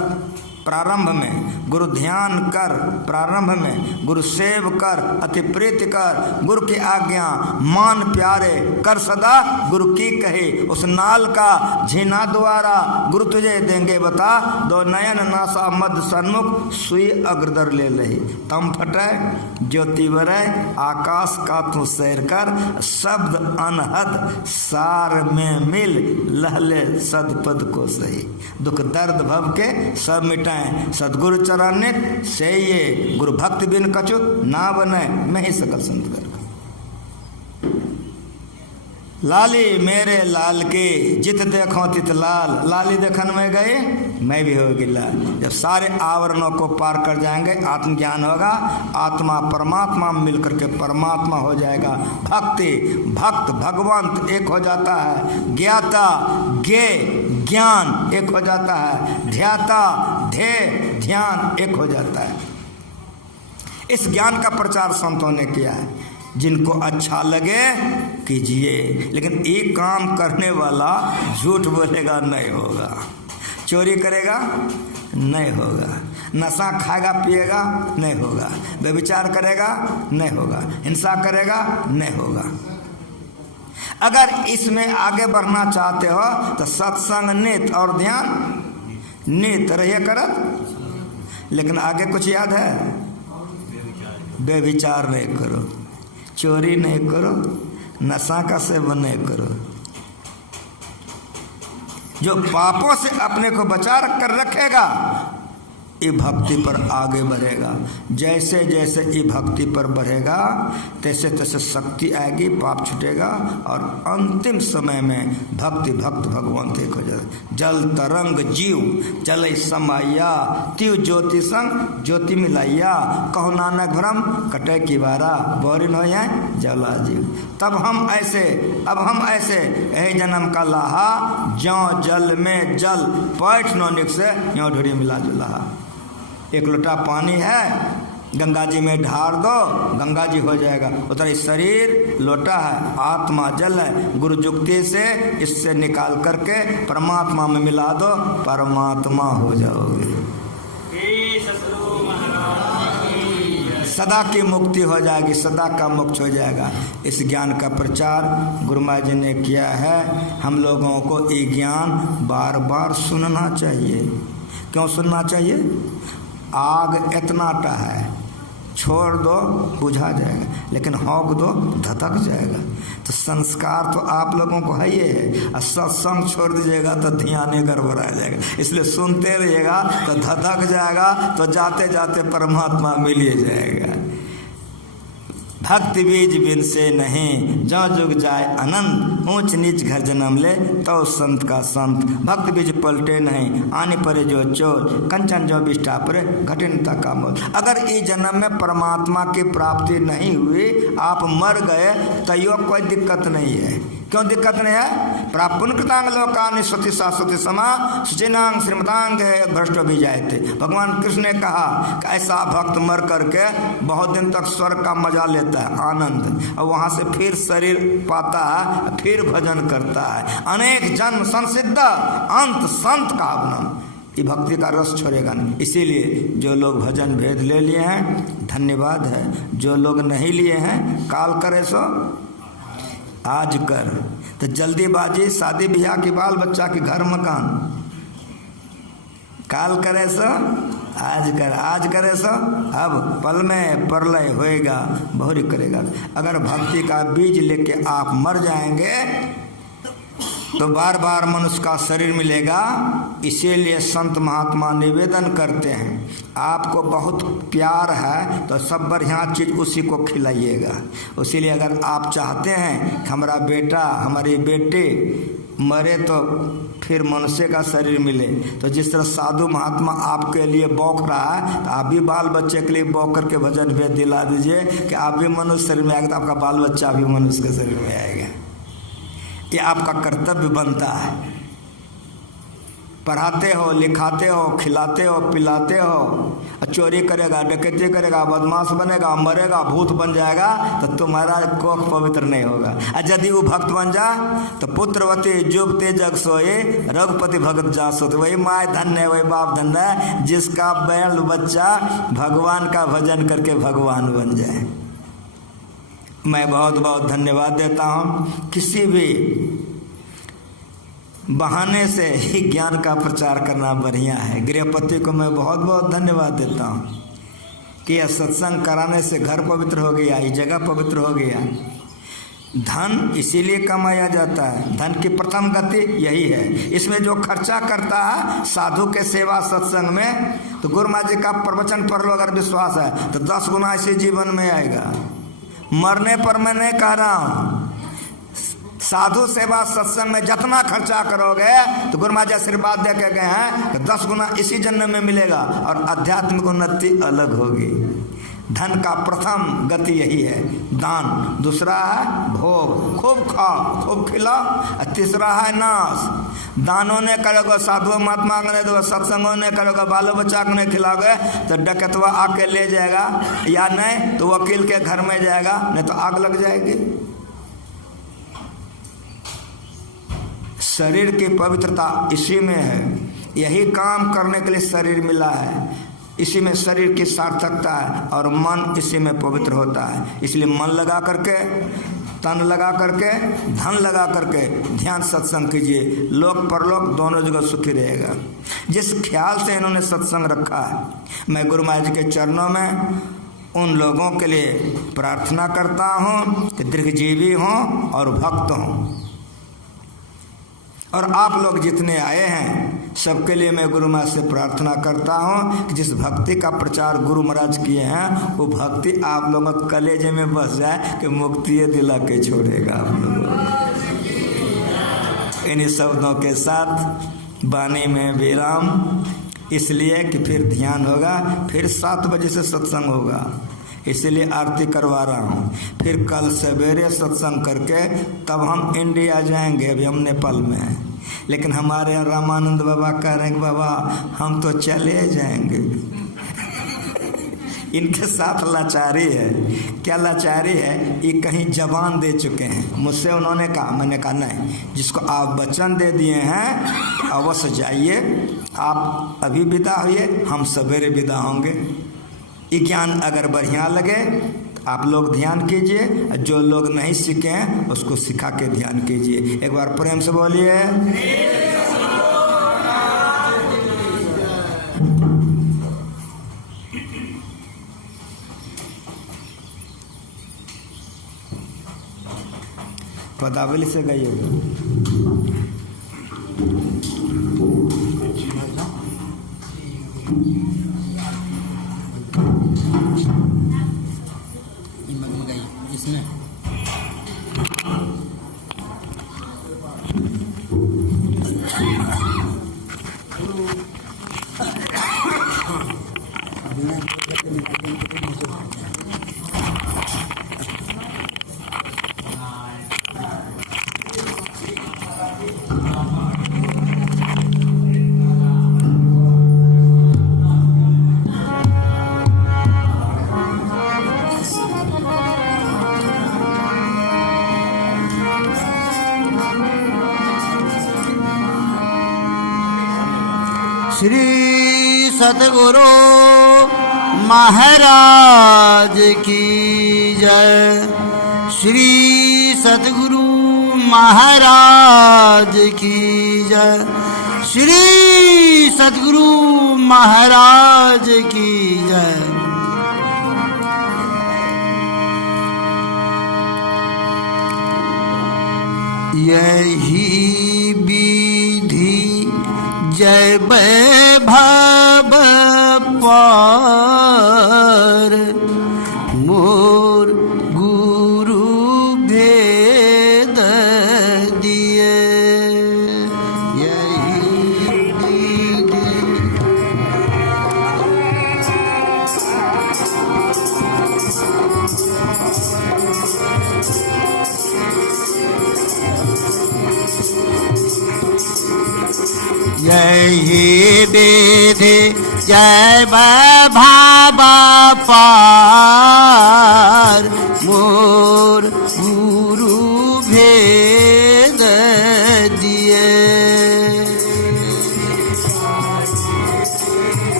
प्रारंभ में, गुरु ध्यान कर प्रारंभ में, गुरु सेव कर अति प्रीति कर, गुरु की आज्ञा मान प्यारे कर सदा गुरु की कहे। उस नाल का झीना द्वारा गुरु तुझे देंगे बता, दो नयन नासा मध्य सन्मुख सुई अग्रदर ले लही। तम फटे ज्योति बरय आकाश का तू सैर कर, शब्द अनहद सार में मिल लहले सदपद को सही। दुख दर्द भव के सब मिटाए सदगुरु चरणिक से ये, गुरु भक्ति बिन कछु ना बने मैं ही सकल संत कर। लाली मेरे लाल के जित देखो तित लाल। लाली देखन में गए, मैं भी होगी लाल। जब सारे आवरणों को पार कर जाएंगे, आत्मज्ञान होगा, आत्मा परमात्मा मिलकर के परमात्मा हो जाएगा। भक्ति भक्त भगवंत एक हो जाता है। ज्ञाता ज्ञे ज्ञान एक हो जाता है। ध्याता ध्येय ध्यान एक हो जाता है। इस ज्ञान का प्रचार संतों ने किया है। जिनको अच्छा लगे कीजिए, लेकिन एक काम करने वाला झूठ बोलेगा नहीं होगा, चोरी करेगा नहीं होगा, नशा खाएगा पिएगा नहीं होगा, व्यभिचार करेगा नहीं होगा, हिंसा करेगा नहीं होगा। अगर इसमें आगे बढ़ना चाहते हो तो सत्संग नित और ध्यान नित रहिए करत। लेकिन आगे कुछ याद है? व्यभिचार नहीं करो, चोरी नहीं करो, नशा का सेवन नहीं करो। जो पापों से अपने को बचा कर रखेगा ये भक्ति पर आगे बढ़ेगा। जैसे जैसे ये भक्ति पर बढ़ेगा तैसे तैसे शक्ति आएगी, पाप छूटेगा और अंतिम समय में भक्ति भक्त भगवंत एक हो जाए। जल तरंग जीव चले समाया, तीव ज्योति संग ज्योति मिलाइया। कहो नानक भ्रम कटे की बारा, बोरिन हो जाए जला जीव। तब हम ऐसे, अब हम ऐसे यही जन्म का लाहा, ज्यों जल में जल पैठ नौनिक से यों ढूढ़ी मिला जुला। एक लोटा पानी है, गंगा जी में ढार दो, गंगा जी हो जाएगा। उतना शरीर लोटा है, आत्मा जल है। गुरु जुक्ति से इससे निकाल करके परमात्मा में मिला दो, परमात्मा हो जाओगे। सदा की मुक्ति हो जाएगी, सदा का मोक्ष हो जाएगा। इस ज्ञान का प्रचार गुरु महाराज जी ने किया है। हम लोगों को ये ज्ञान बार बार सुनना चाहिए। क्यों सुनना चाहिए? आग इतनाटा है, छोड़ दो बुझा जाएगा, लेकिन हौक दो धधक जाएगा। तो संस्कार तो आप लोगों को है ये है। और सत्संग छोड़ दीजिएगा तो ध्यान गड़बड़ा जाएगा। इसलिए सुनते रहिएगा तो धधक जाएगा, तो जाते जाते परमात्मा मिल ही जाएगा। भक्ति बीज बिन से नहीं, जो जुग जाए अनंत, ऊंच नीच घर जन्म ले तो संत का संत। भक्ति बीज पलटे नहीं, आने परे जो चोर, कंचन जो बिष्टा परे घटे न का मोल। अगर इस जन्म में परमात्मा की प्राप्ति नहीं हुई, आप मर गए, तैयो कोई दिक्कत नहीं है। क्यों दिक्कत नहीं है? प्राप्त पुण्यकृतांग लोकानि स्वति शाश्वती समा सुचिनांग श्रीमतांग भ्रष्ट भी जाए थे। भगवान कृष्ण ने कहा कि ऐसा भक्त मर करके बहुत दिन तक स्वर्ग का मजा लेता है, आनंद, और वहाँ से फिर शरीर पाता है, फिर भजन करता है, अनेक जन्म संसिद्ध, अंत संत का अपना, ये भक्ति का रस छोड़ेगा नहीं। इसीलिए जो लोग भजन भेद ले लिए हैं धन्यवाद है, जो लोग नहीं लिए हैं काल करे सो आज कर। तो जल्दीबाजी, शादी ब्याह की, बाल बच्चा की, घर मकान, काल करे सो आज कर, आज करे सो अब, पल में प्रलय होएगा, बहुरी करेगा। अगर भक्ति का बीज लेके आप मर जाएंगे तो बार बार मनुष्य का शरीर मिलेगा। इसीलिए संत महात्मा निवेदन करते हैं, आपको बहुत प्यार है तो सब बढ़िया चीज़ उसी को खिलाइएगा। इसीलिए अगर आप चाहते हैं कि हमारा बेटा, हमारी बेटी मरे तो फिर मनुष्य का शरीर मिले, तो जिस तरह साधु महात्मा आपके लिए बौख रहा है, तो आप भी बाल बच्चे के लिए बौख करके भजन भेद दिला दीजिए कि आप भी मनुष्य शरीर में आएगा, तो आपका बाल बच्चा भी मनुष्य के शरीर में आएगा। ये आपका कर्तव्य बनता है। पढ़ाते हो, लिखाते हो, खिलाते हो, पिलाते हो, चोरी करेगा, डकैती करेगा, बदमाश बनेगा, मरेगा, भूत बन जाएगा, तो तुम्हारा कोख पवित्र नहीं होगा। और यदि वो भक्त बन जा तो पुत्रवती जुबते जग सोए, रघुपति भगत जा सोते। वही माँ धन्य है, वही बाप धन्य है जिसका बैल बच्चा भगवान का भजन करके भगवान बन जाए। मैं बहुत बहुत धन्यवाद देता हूँ। किसी भी बहाने से ही ज्ञान का प्रचार करना बढ़िया है। गृहपति को मैं बहुत बहुत धन्यवाद देता हूँ कि यह सत्संग कराने से घर पवित्र हो गया, ये जगह पवित्र हो गया। धन इसीलिए कमाया जाता है, धन की प्रथम गति यही है। इसमें जो खर्चा करता है साधु के सेवा सत्संग में, तो गुरु महाराज जी का प्रवचन पर लो अगर विश्वास है तो 10 गुना इसी जीवन में आएगा। मरने पर मैं नहीं कह रहा हूँ, साधु सेवा सत्संग में जितना खर्चा करोगे तो गुरु महाराज आशीर्वाद दे के गए हैं कि 10 गुना इसी जन्म में मिलेगा और आध्यात्मिक उन्नति अलग होगी। धन का प्रथम गति यही है दान, दूसरा है भोग, खूब खाओ, खूब खिलाओ, तीसरा है नाश। दानों ने करोगे, साधु महात्मा को नहीं दोगे, सत्संगों ने करोगे, बालो बच्चा को नहीं खिलाओगे तो डकैतवा आके ले जाएगा, या नहीं तो वकील के घर में जाएगा, नहीं तो आग लग जाएगी। शरीर की पवित्रता इसी में है, यही काम करने के लिए शरीर मिला है, इसी में शरीर की सार्थकता है और मन इसी में पवित्र होता है। इसलिए मन लगा करके, तन लगा करके, धन लगा करके ध्यान सत्संग कीजिए, लोक परलोक दोनों जगह सुखी रहेगा। जिस ख्याल से इन्होंने सत्संग रखा है, मैं गुरु महाराज के चरणों में उन लोगों के लिए प्रार्थना करता हूँ कि दीर्घजीवी हों और भक्त हों। और आप लोग जितने आए हैं सबके लिए मैं गुरु महाराज से प्रार्थना करता हूँ कि जिस भक्ति का प्रचार गुरु महाराज किए हैं वो भक्ति आप लोगों के कलेजे में बस जाए कि मुक्ति दिला के छोड़ेगा आप लोगों। इन्हीं शब्दों के साथ वाणी में विराम, इसलिए कि फिर ध्यान होगा, फिर 7 बजे से सत्संग होगा, इसलिए आरती करवा रहा हूँ। फिर कल सवेरे सत्संग करके तब हम इंडिया जाएंगे। अभी हम नेपाल में हैं, लेकिन हमारे यहाँ रामानंद बाबा कह रहे हैं कि बाबा हम तो चले जाएंगे। इनके साथ लाचारी है। क्या लाचारी है? ये कहीं जबान दे चुके हैं मुझसे, उन्होंने कहा, मैंने कहा नहीं, जिसको आप वचन दे दिए हैं अवश्य जाइए। आप अभी विदा हुए, हम सवेरे विदा होंगे। ये ज्ञान अगर बढ़िया लगे आप लोग ध्यान कीजिए, जो लोग नहीं सीखे हैं उसको सिखा के ध्यान कीजिए। एक बार प्रेम से बोलिए। पदावली से गाइएगा। Gimana इसमें श्री सतगुरु महाराज की जय। श्री सतगुरु महाराज की जय। श्री सतगुरु महाराज की जय। यही विधि जय वैभव पार मोर गुरु भेद दिए। यही विधि यही विधि जय वैभव पार मोर गुरु भेद दिए।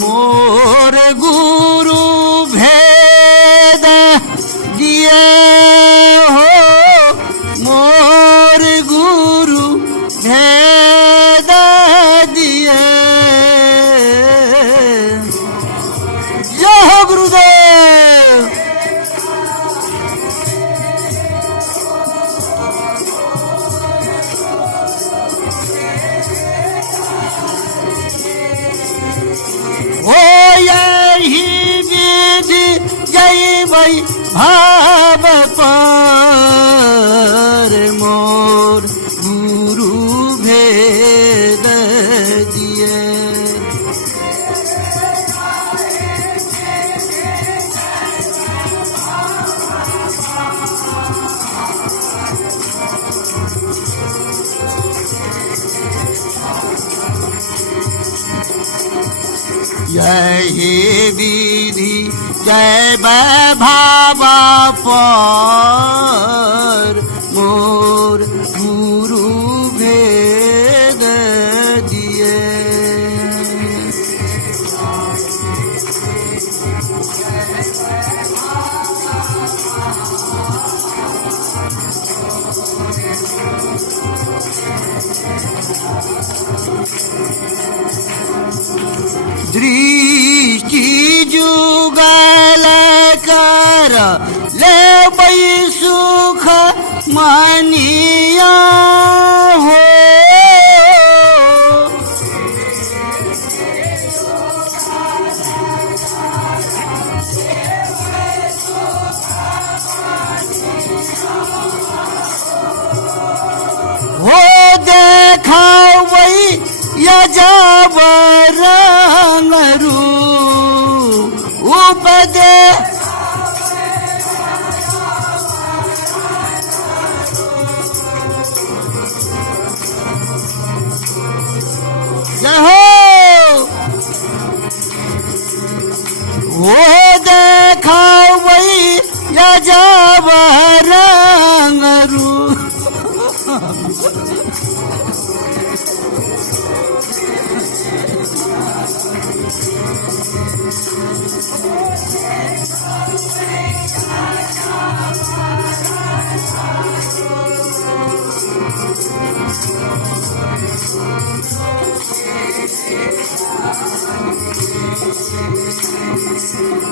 मोर गुरु भेद दिए हो। मोर गुरु भेद दिए। जय हो गुरुदेव। ओ यही विधि जय वैभव पार मोर गुरु भेद दिए। यही विधि जय वैभव पार मोर गुरु भेद दिए। दृष्टि जुगल कर ले बई सुख मानिया हो। हो देखा वही यजब रंग रूप दे। जय हो। वो देखा वही यजब रंग रूप।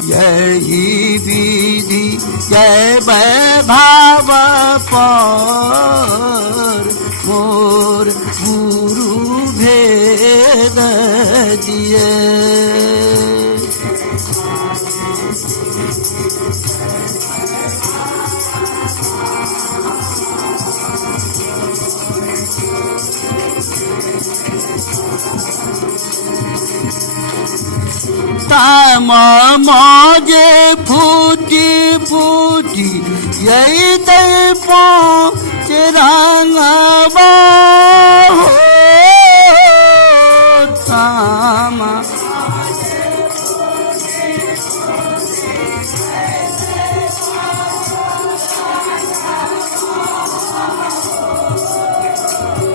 यही विधि जय वैभव पार गुरु भेद दिए। ताम माजे फूटी फूटी यही तय पहुँच रंगवा हो ताम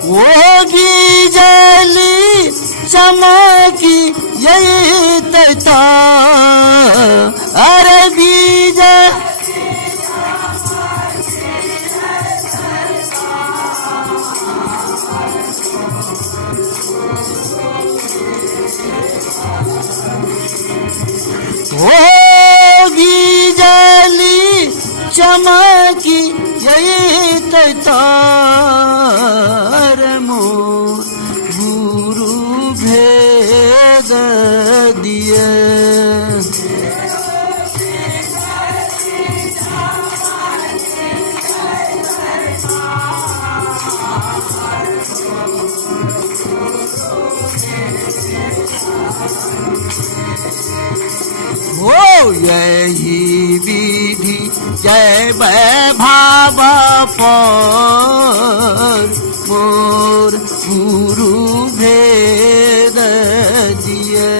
होगी जली चमकी यही तता अरे बीज होगी जली चमकी यही तता मोर गुरु भेद दिए। हो यही विधि जय वैभाव पर मोर गुरु भेद दिए।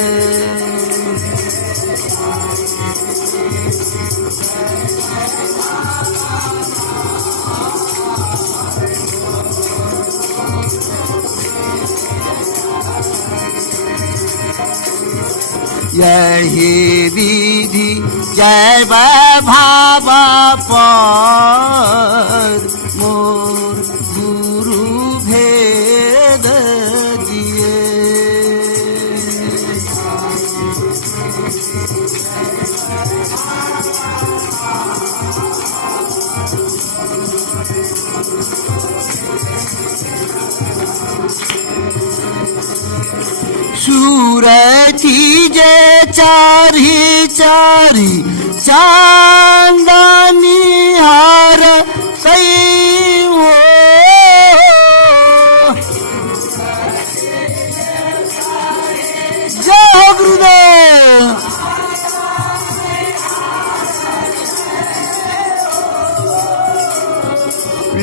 यही विधि जय वैभाव पर मोर गुरु भेद दिए। सूरती जे चारी चारी चांदनी हार कई हो जय गुरुदेव।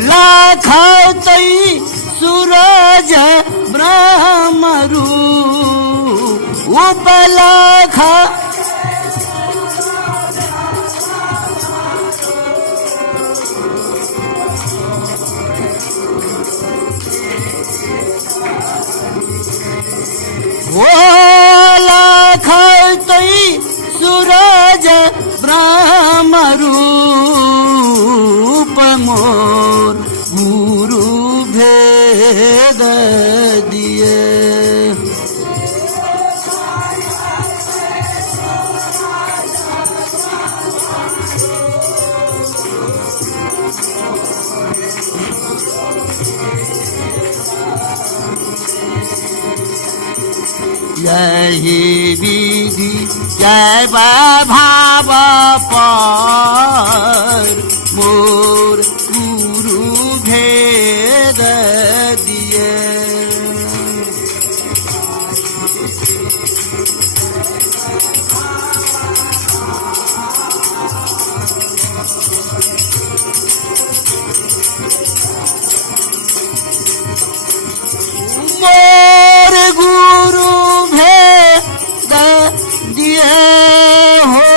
लाख तई सूरज ब्रह्म उपलाख वो लाख तई सूरज ब्रह्म रूप मोर गुरु भेद दिए। यही विधि जय वैभाव पर मोर गुरु भेद दिए। मोर गुरु भेद दिए हो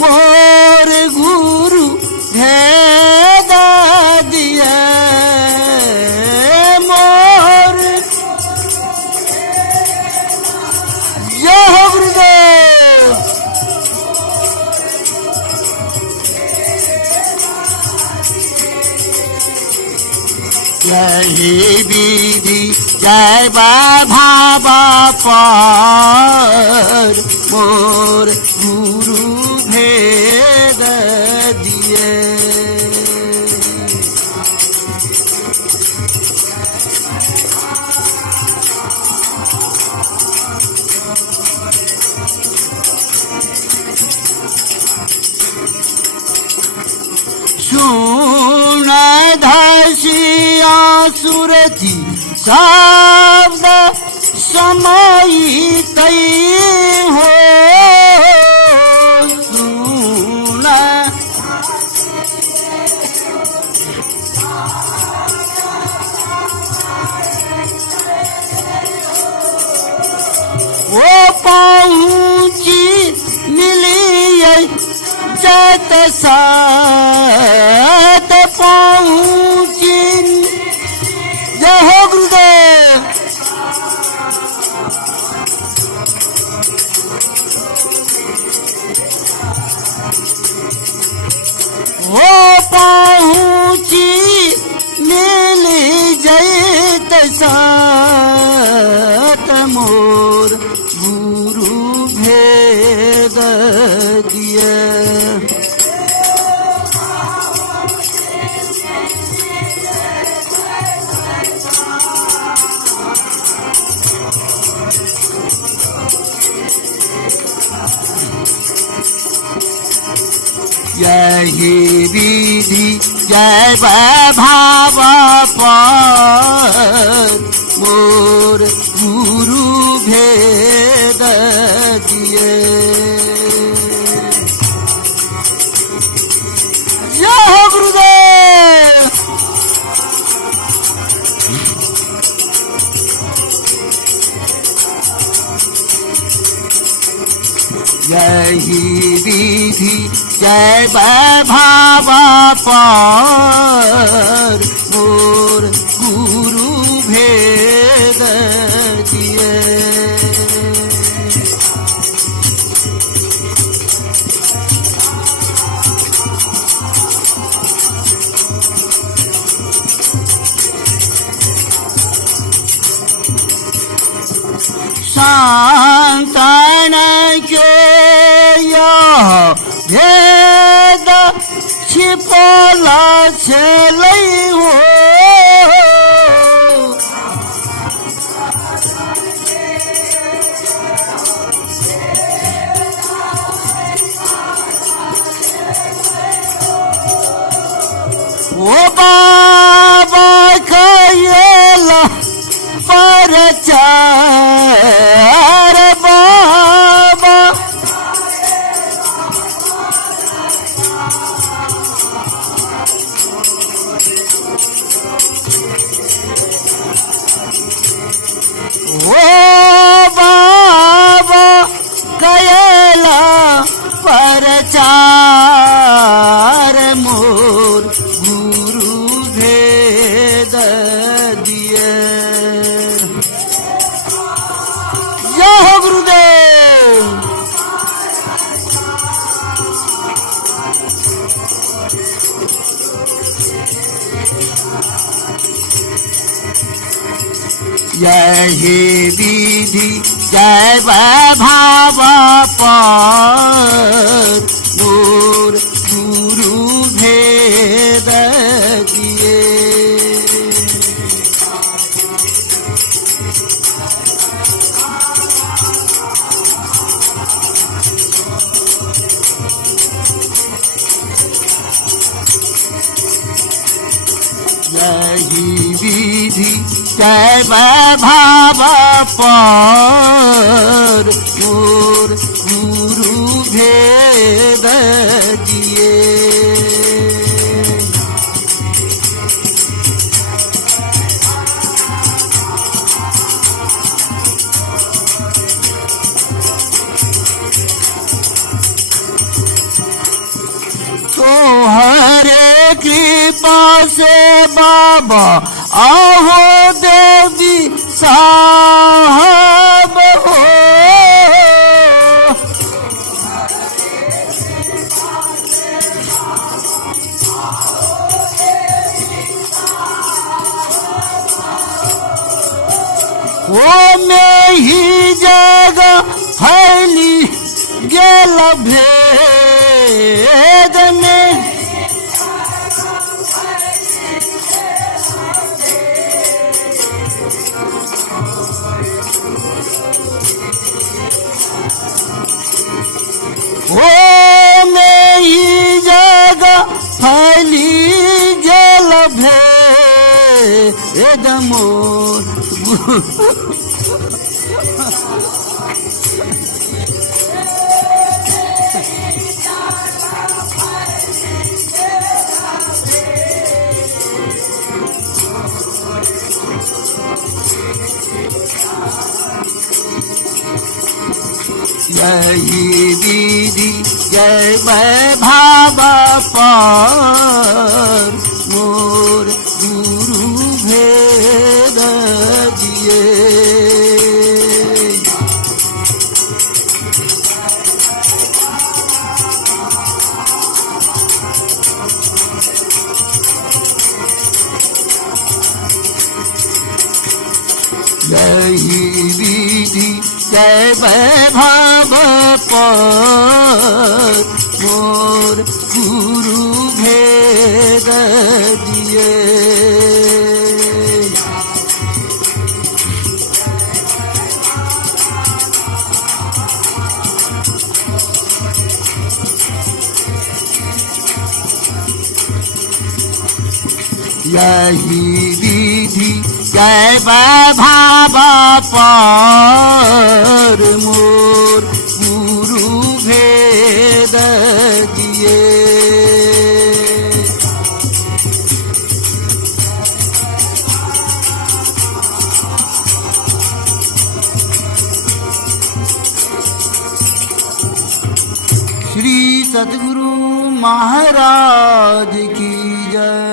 मोर गुरु भेद दिए। मोर जय गुरुदेव। यही विधि जय वैभाव पर मोर गुरु भेद दिए। सुरति शब्द समाई तई हो सुना वो पहुँची मिली जत सात पहुँची जय हो गुरुदेव। वो पहुँची मिली जत सात मोर गुरु भेद दिए यही विधि जय भाव पर मोर गुरु भेद दिए जय हो गुरुदेव। यही विधि जय भाव पर मोर गुरु भेद दिए संतान के भेद छिपला छलै हो ओ बाबा कयला परचार बाबा ओ बाबा कयला परचार मोर गुरु भेद दिए जय हो गुरुदेव। यही विधि जय भाव पर मोर गुरु भेद दिए यही विधि जय भाव पर मोर गुरु भेद दिए तोहरे कृपा से बाबा आहो देवी साहब हो वो में ही जगह फैली गेल भेद में वो मेरी जगह फैली जल भे मोर यही विधि जय वैभव पार मोर गुरु भेद दिए। यही विधि जय वैभव पार मोर गुरु भेद दिए। यही विधि जय वैभव पार मोर गुरु भेद दिए। श्री सद्गुरु महाराज की जय।